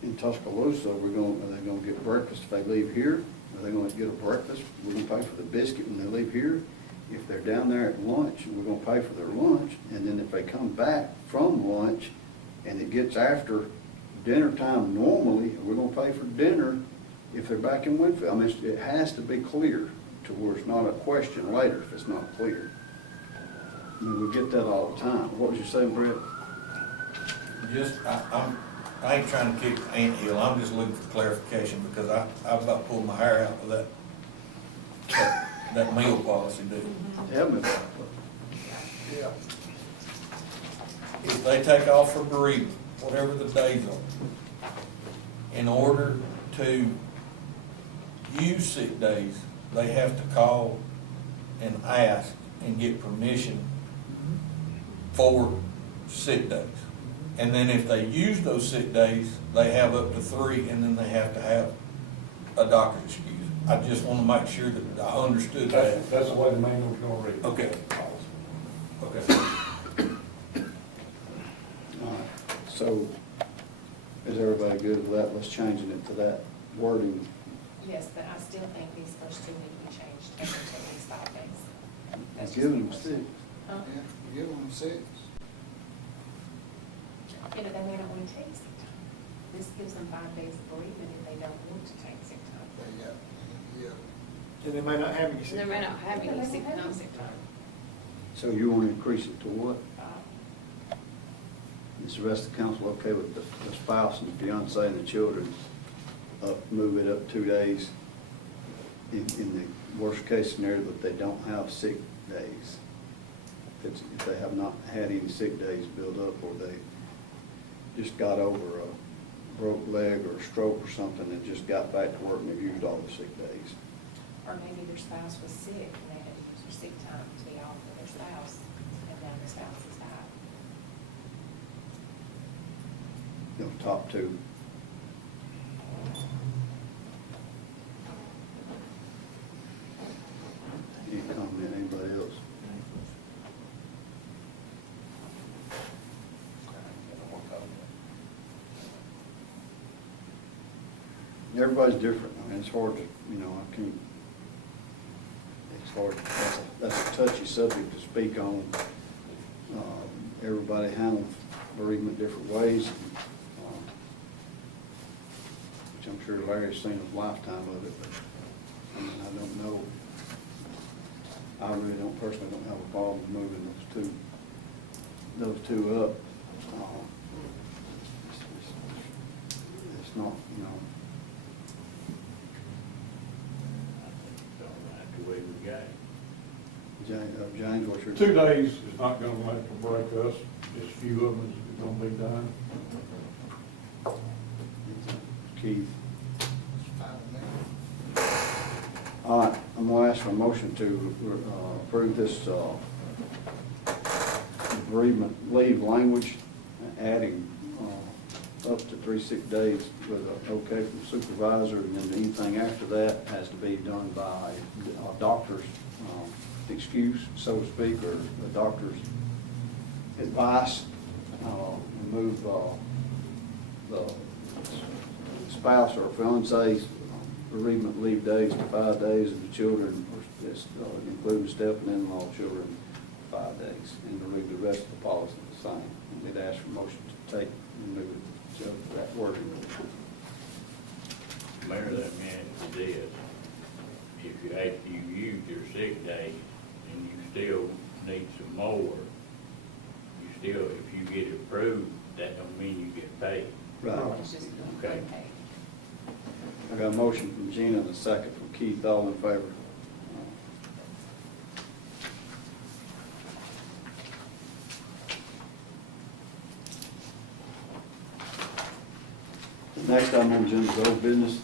in Tuscaloosa, are they gonna get breakfast if they leave here? Are they gonna get a breakfast? We're gonna pay for the biscuit when they leave here. If they're down there at lunch, we're gonna pay for their lunch. And then if they come back from lunch and it gets after dinner time normally, we're gonna pay for dinner if they're back in Winfield. I mean, it has to be clear to where it's not a question later if it's not clear. I mean, we get that all the time. What was you saying, Brett? I ain't trying to kick the anthill, I'm just looking for clarification, because I about pulled my hair out of that meal policy deal. Tell me about it. Yeah. If they take off for bereavement, whatever the days are, in order to use sick days, they have to call and ask and get permission for sick days. And then if they use those sick days, they have up to 3, and then they have to have a doctor's excuse. I just want to make sure that I understood that. That's the way the manual's gonna read. Okay. Okay. All right, so is everybody good with that? Let's change it to that wording. Yes, but I still think these first two need to be changed to at least 5 days. That's just Giving my them personal- 6. Huh? Yeah, give them 6. You know, they may not want to take sick time. This gives them 5 days of bereavement if they don't want to take sick time. And they may not have any sick They time. may not have any sick time. So you want to increase it to what? Is the rest of the council okay with the spouse and the fiance and the children move it up 2 days in the worst case scenario, but they don't have sick days? If they have not had any sick days build up, or they just got over a broke leg or a stroke or something and just got back to work and they've used all the sick days. Or maybe their spouse was sick and they had to use their sick time to be off for their spouse, and now the spouse is died. Top 2. Any comment, anybody else? Everybody's different. I mean, it's hard to, I can't, it's hard, that's a touchy subject to speak on. Everybody handles bereavement different ways, which I'm sure Larry's seen a lifetime of it, but, I mean, I don't know. I really personally don't have a problem moving those two up. It's not, The way we got it. James, what's your? 2 days is not gonna make or break us, just a few of them is gonna be done. Keith. All right, I'm gonna ask for a motion to approve this bereavement leave language, adding up to 3 sick days with a okay from supervisor, and then anything after that has to be done by a doctor's excuse, so to speak, or a doctor's advice. Move the spouse or fiance's bereavement leave days to 5 days, and the children, including step-in-law children, 5 days, and to leave the rest of the policy the same. And we'd ask for motion to take and move it to that wording. Mayor, that means this, if you, after you use your sick days and you still need some more, you still, if you get approved, that don't mean you get paid. Right. It's just Okay. unpaid. I got a motion from Gina and a second from Keith. All in favor? Next item on the agenda is old business.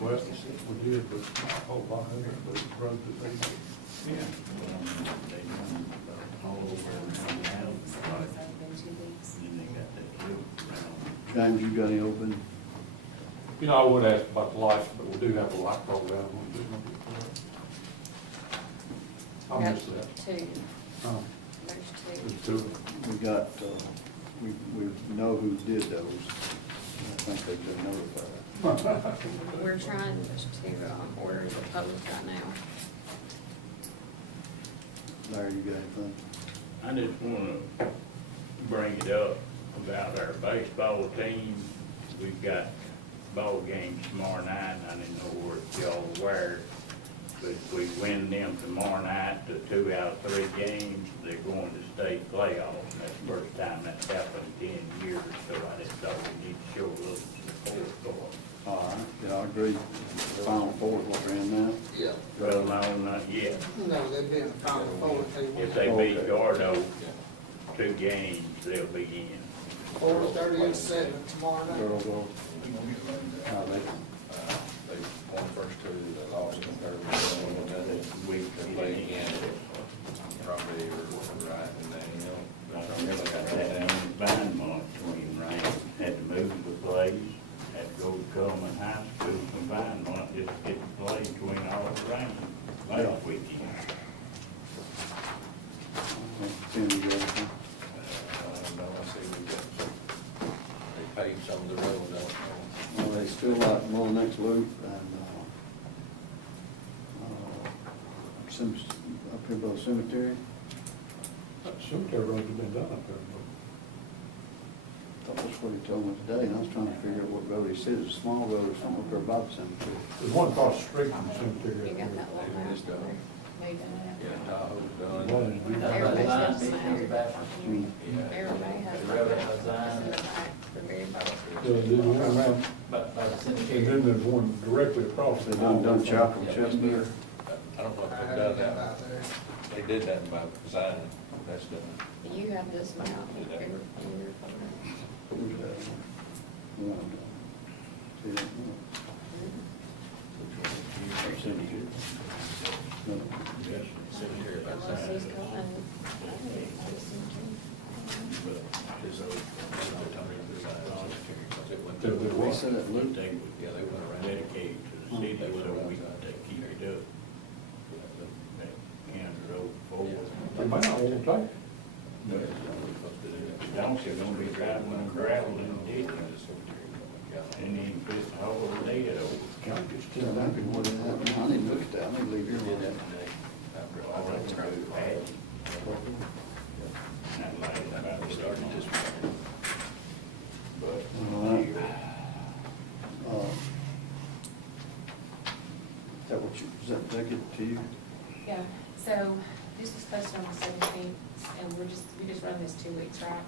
Well, we did, but a whole lot of it, but it broke the thing. All over around the house, and they got that hill around. James, you got any open? I would ask about the lights, but we do have a light program. I'll miss that. 2. Oh, There's 2. there's 2 of them. We got, we know who did those. I think they've been notified. We're trying just to order the post right now. Larry, you got anything? I just wanna bring it up about our baseball team. We've got ball games tomorrow night, and I didn't know where y'all were. But if we win them tomorrow night, the 2 out of 3 games, they're going to state playoffs. And that's the first time that's happened in 10 years, so I just thought we need to show a little support for them. All right, yeah, I agree. Final Four is what we're in now. Yeah. County, they'd be in the final four if they won. If they beat Gardo 2 games, they'll be in. 4:30 and 7 tomorrow night. They won the first two, they lost the third one. We played again, probably right, and then, Vine month between rain, had to move the plays, had to go to Coleman High School, and Vine month just to get the play between all the rain last weekend. no, I see we got some, they paved some of the road, don't they? Well, they still like mowing next loop and, up here by the cemetery. That cemetery roads have been done up there. Thought that's what he told me today, and I was trying to figure out what road he said. It's a small road or something up there by the cemetery. There's one across the street from the cemetery. You got that They little just done. moving it. Yeah, Tahoe's done. Everybody's got some out. Yeah. Everybody has. The railroad has It's in the back, the very back. There's one around, and then there's one directly across. They done Chapel Chestnut. I don't know if they've done that. They did that by design, that's done. You have this map. Did that. Who's that? One. See that one? Cemetery. No. Yes, cemetery by Unless design. he's calling. They said that loop. Yeah, they went around. Dedicated to the city so we can keep it up. That county road forward. They might not want to take it. Don't you gonna be driving on gravel and ditches, and then put the whole day over. County gets still down to more than that. I need to look at that. I need to leave here with that. Not like about to start this. But. All right. Is that what you, does that get to you? Yeah, so this was posted on the 17th, and we just run this 2 weeks, right?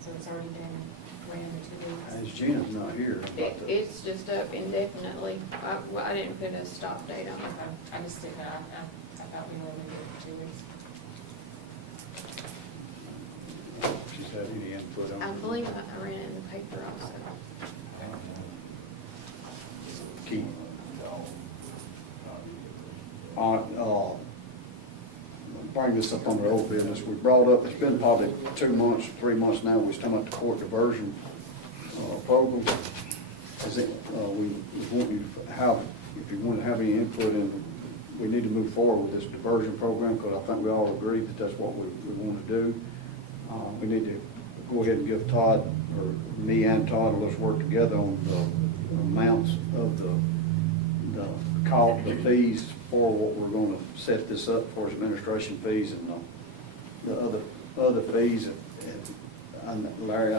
So it's already been ran the 2 weeks. As Gina's not here. It's just up indefinitely. I didn't put a stop date on it. Okay, I just didn't know, I thought we normally did it for 2 weeks. She's had any input on it? I believe I ran it in the paper also. Keith. Bring this up on the old business. We brought up, it's been probably 2 months, 3 months now, we was talking about the court diversion program. Is it, we want you to have, if you want to have any input in, we need to move forward with this diversion program because I think we all agree that that's what we want to do. We need to go ahead and give Todd, or me and Todd, let's work together on the amounts of the fees for what we're going to set this up for, as administration fees and the other fees. And Larry,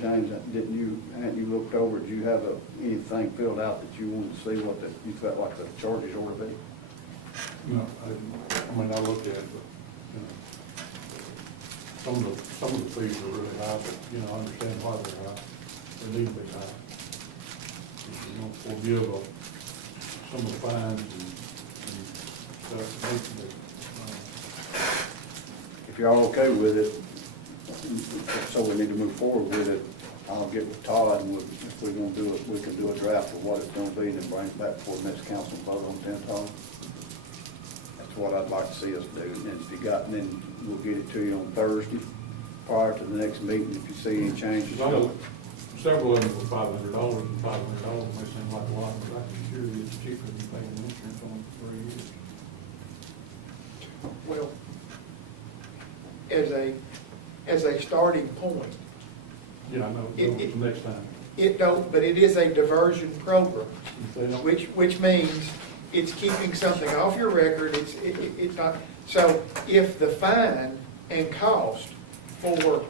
James, hadn't you looked over, did you have anything filled out that you wanted to see what you felt like the charges ought to be? No, I looked at it, but, some of the fees are really high, but, I understand why they're high. They need to be high. Forgive some of the fines and stuff. If you're all okay with it, so we need to move forward with it, I'll get with Todd, and if we're gonna do it, we can do a draft of what it's gonna be, and then bring it back before the next council and vote on 10, Todd. That's what I'd like to see us do, and then if you got, and then we'll get it to you on Thursday, prior to the next meeting, if you see any changes. Several of them were $500, and $500 may seem like a lot, but I can assure you it's cheaper than paying insurance on it for 3 years. Well, as a starting point, Yeah, I know, It- next time. it don't, but it is a diversion program, which means it's keeping something off your record, it's not, so if the fine and cost for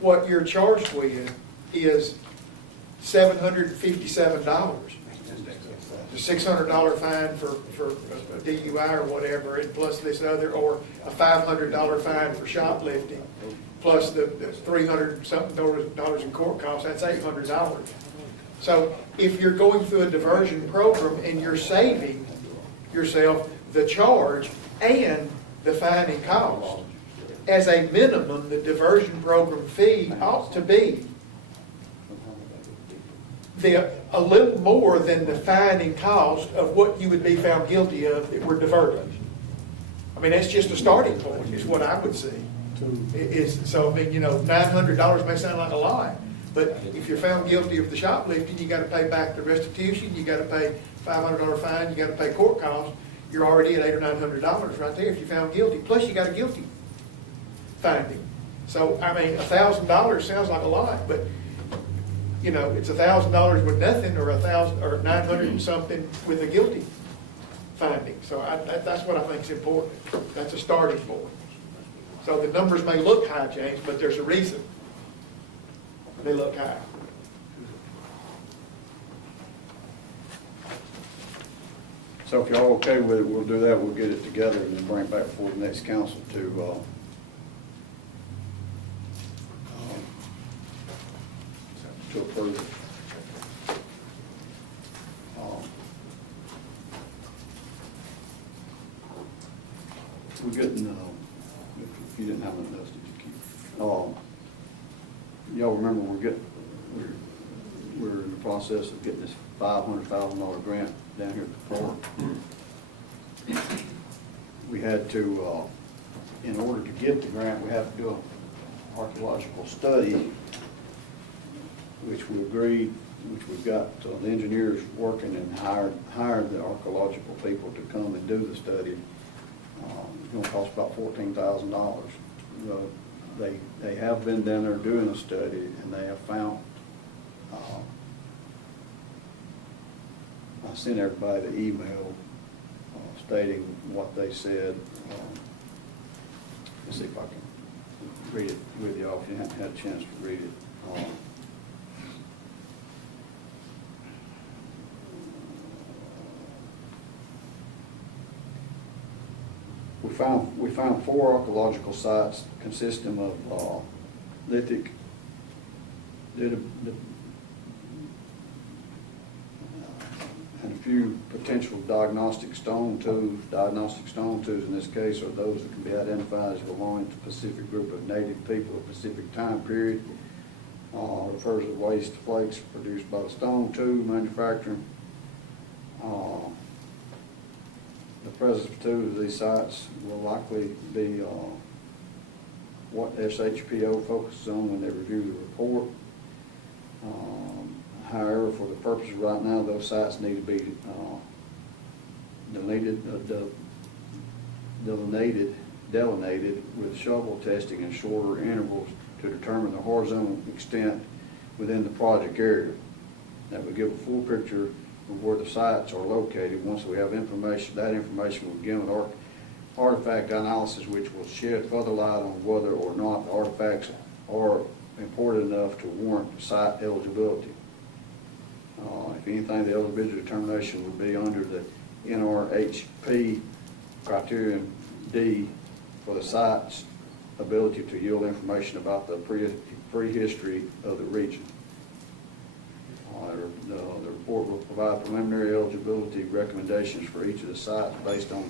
what you're charged with is $757, the $600 fine for DUI or whatever, and plus this other, or a $500 fine for shoplifting, plus the $300-something in court costs, that's $800. So if you're going through a diversion program and you're saving yourself the charge and the finding cost. As a minimum, the diversion program fee ought to be a little more than the finding cost of what you would be found guilty of that were diverted. I mean, that's just a starting point, is what I would see. So, I mean, $900 may sound like a lot, but if you're found guilty of the shoplifting, you gotta pay back the restitution, you gotta pay $500 fine, you gotta pay court costs, you're already at $800 or $900 right there if you're found guilty, plus you got a guilty finding. So, I mean, $1,000 sounds like a lot, but, it's $1,000 with nothing, or $1,000 or $900 and something with a guilty finding. So that's what I think is important. That's a starting point. So the numbers may look high, James, but there's a reason they look high. So if y'all okay with it, we'll do that, we'll get it together and then bring it back before the next council to approve it. We're getting, if you didn't have enough, did you keep? Y'all remember we're in the process of getting this $500,000 grant down here at the park. We had to, in order to get the grant, we have to do an archaeological study, which we agreed, which we've got the engineers working and hired the archaeological people to come and do the study. It's going to cost about $14,000. They have been down there doing a study, and they have found, I sent everybody the email stating what they said. Let's see if I can read it with you all if you haven't had a chance to read it. We found 4 archaeological sites consisting of lithic, and a few potential diagnostic stone tools. Diagnostic stone tools in this case are those that can be identified as belonging to a specific group of native people of a specific time period. Refers to waste flakes produced by the stone tool manufacturer. The presence of 2 of these sites will likely be what SHPO focuses on when they review the report. However, for the purposes right now, those sites need to be delineated with shovel testing and shorter intervals to determine the horizontal extent within the project area. That would give a full picture of where the sites are located. Once we have information, that information will begin with artifact analysis, which will shed further light on whether or not the artifacts are important enough to warrant site eligibility. If anything, the eligibility determination would be under the NRHP criterion D for the site's ability to yield information about the prehistory of the region. The report will provide preliminary eligibility recommendations for each of the sites based on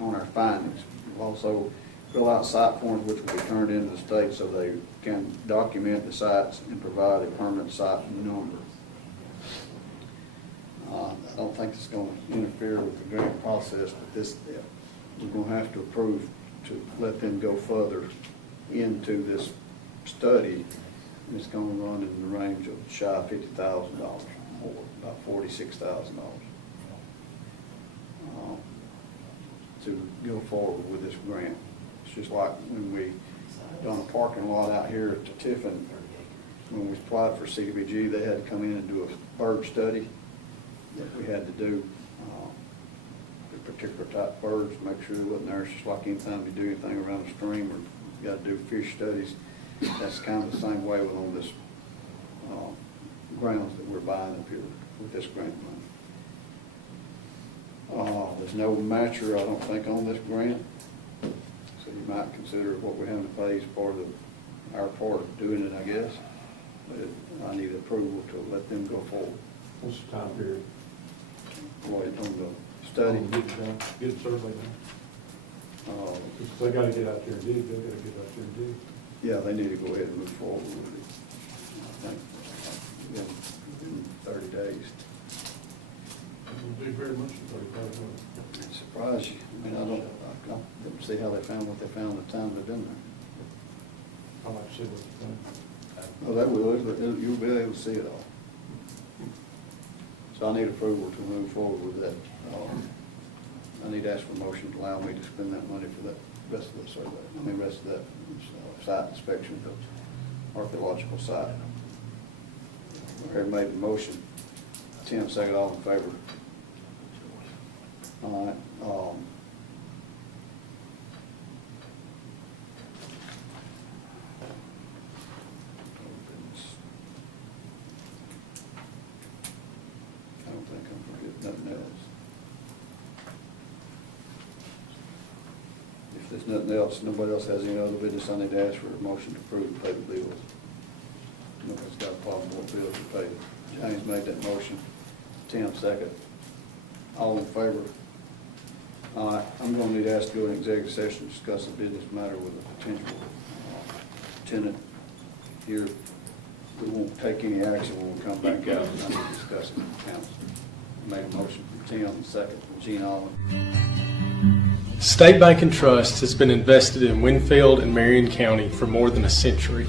our findings. We'll also fill out site forms which will be turned into the state so they can document the sites and provide a permanent site number. I don't think it's going to interfere with the grant process, but we're going to have to approve to let them go further into this study. It's going to run in the range of shy of $50,000, or about $46,000, to go forward with this grant. It's just like when we done a parking lot out here at the Tiffin. When we applied for CDBG, they had to come in and do a bird study that we had to do. The particular type of birds, make sure they wasn't there. It's just like anytime you do anything around a stream, or you got to do fish studies. That's kind of the same way with all this grounds that we're buying up here with this grant money. There's no matcher, I don't think, on this grant, so you might consider what we're having to pay as part of our part of doing it, I guess. But I need approval to let them go forward. What's the time period? On the study. Get the survey done. They gotta get out there and dig, they gotta get out there and dig. Yeah, they need to go ahead and move forward with it. I think, within 30 days. It would be very much in 35 minutes. It surprised you. I mean, I didn't see how they found what they found the time they've been there. I like to see what you're doing. Oh, that will, you'll be able to see it all. So I need approval to move forward with that. I need to ask for a motion to allow me to spend that money for that rest of the survey, rest of that site inspection of the archaeological site. Mayor made the motion. Tim, second, all in favor? All right, I don't think I'm forgetting nothing else. If there's nothing else, nobody else has any other business, I need to ask for a motion to approve and pay the bills. Nobody's got a problem with bills to pay. James made that motion. Tim, second. All in favor? All right, I'm going to need to ask to go in executive session to discuss a business matter with a potential tenant here. We won't take any action when we come back out, and I need to discuss it with the council. Made a motion from Tim, second from Gene Allen. State Bank and Trust has been invested in Winfield and Marion County for more than a century.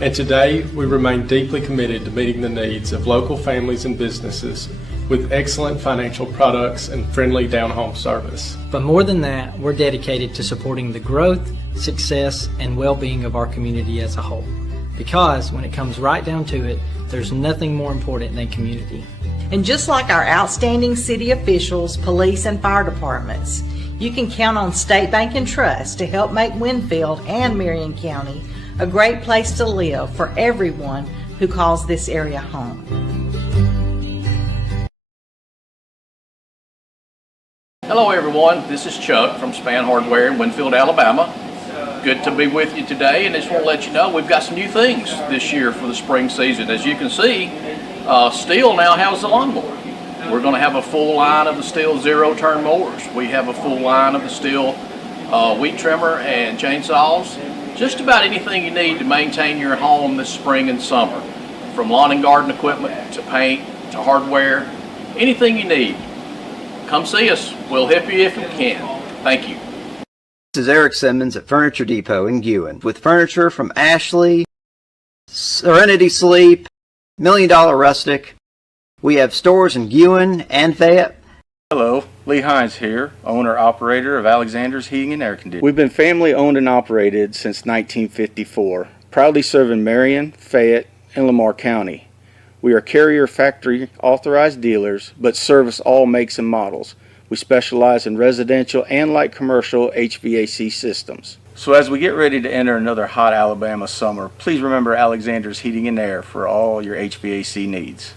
And today, we remain deeply committed to meeting the needs of local families and businesses with excellent financial products and friendly down-home service. But more than that, we're dedicated to supporting the growth, success, and well-being of our community as a whole. Because when it comes right down to it, there's nothing more important than community. And just like our outstanding city officials, police, and fire departments, you can count on State Bank and Trust to help make Winfield and Marion County a great place to live for everyone who calls this area home. Hello everyone, this is Chuck from Span Hardware in Winfield, Alabama. Good to be with you today, and I just want to let you know we've got some new things this year for the spring season. As you can see, Steel now has the lawnmower. We're going to have a full line of the Steel zero-turn mowers. We have a full line of the Steel weed trimmer and chainsaws. Just about anything you need to maintain your home this spring and summer. From lawn and garden equipment to paint to hardware, anything you need. Come see us. We'll help you if we can. Thank you. This is Eric Simmons at Furniture Depot in Guin with furniture from Ashley, Serenity Sleep, $1 Million Rustic. We have stores in Guin and Fayette. Hello, Lee Hines here, owner-operator of Alexander's Heating and Air Conditioning. We've been family owned and operated since 1954, proudly serving Marion, Fayette, and Lamar County. We are Carrier Factory authorized dealers, but service all makes and models. We specialize in residential and light commercial HVAC systems. So as we get ready to enter another hot Alabama summer, please remember Alexander's Heating and Air for all your HVAC needs.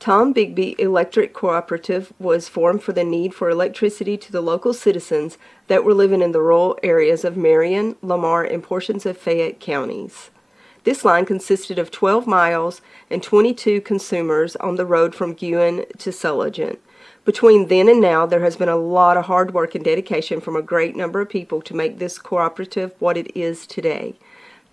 Tom Bigby Electric Cooperative was formed for the need for electricity to the local citizens that were living in the rural areas of Marion, Lamar, and portions of Fayette counties. This line consisted of 12 miles and 22 consumers on the road from Guin to Sulligent. Between then and now, there has been a lot of hard work and dedication from a great number of people to make this cooperative what it is today.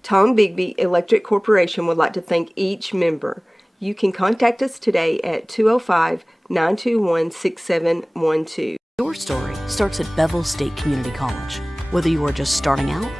Tom Bigby Electric Corporation would like to thank each member. You can contact us today at 205-921-6712. Your story starts at Bevel State Community College. Whether you are just starting out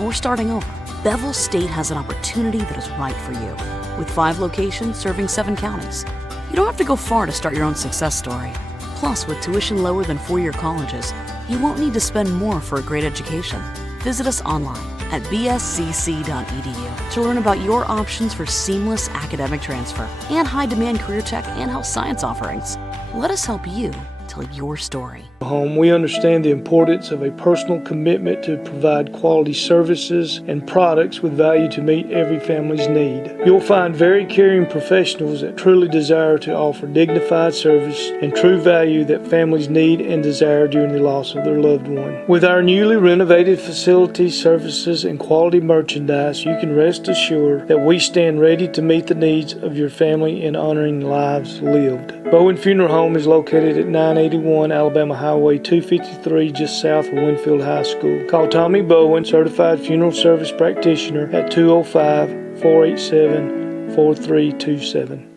or starting over, Bevel State has an opportunity that is right for you. With 5 locations serving 7 counties, you don't have to go far to start your own success story. Plus, with tuition lower than 4-year colleges, you won't need to spend more for a great education. Visit us online at bscc.edu to learn about your options for seamless academic transfer and high-demand career tech and health science offerings. Let us help you tell your story. Home, we understand the importance of a personal commitment to provide quality services and products with value to meet every family's need. You'll find very caring professionals that truly desire to offer dignified service and true value that families need and desire during the loss of their loved one. With our newly renovated facilities, services, and quality merchandise, you can rest assured that we stand ready to meet the needs of your family in honoring lives lived. Bowen Funeral Home is located at 9 981 Alabama Highway 253, just south of Winfield High School. Call Tommy Bowen, certified funeral service practitioner, at 205-487-4327.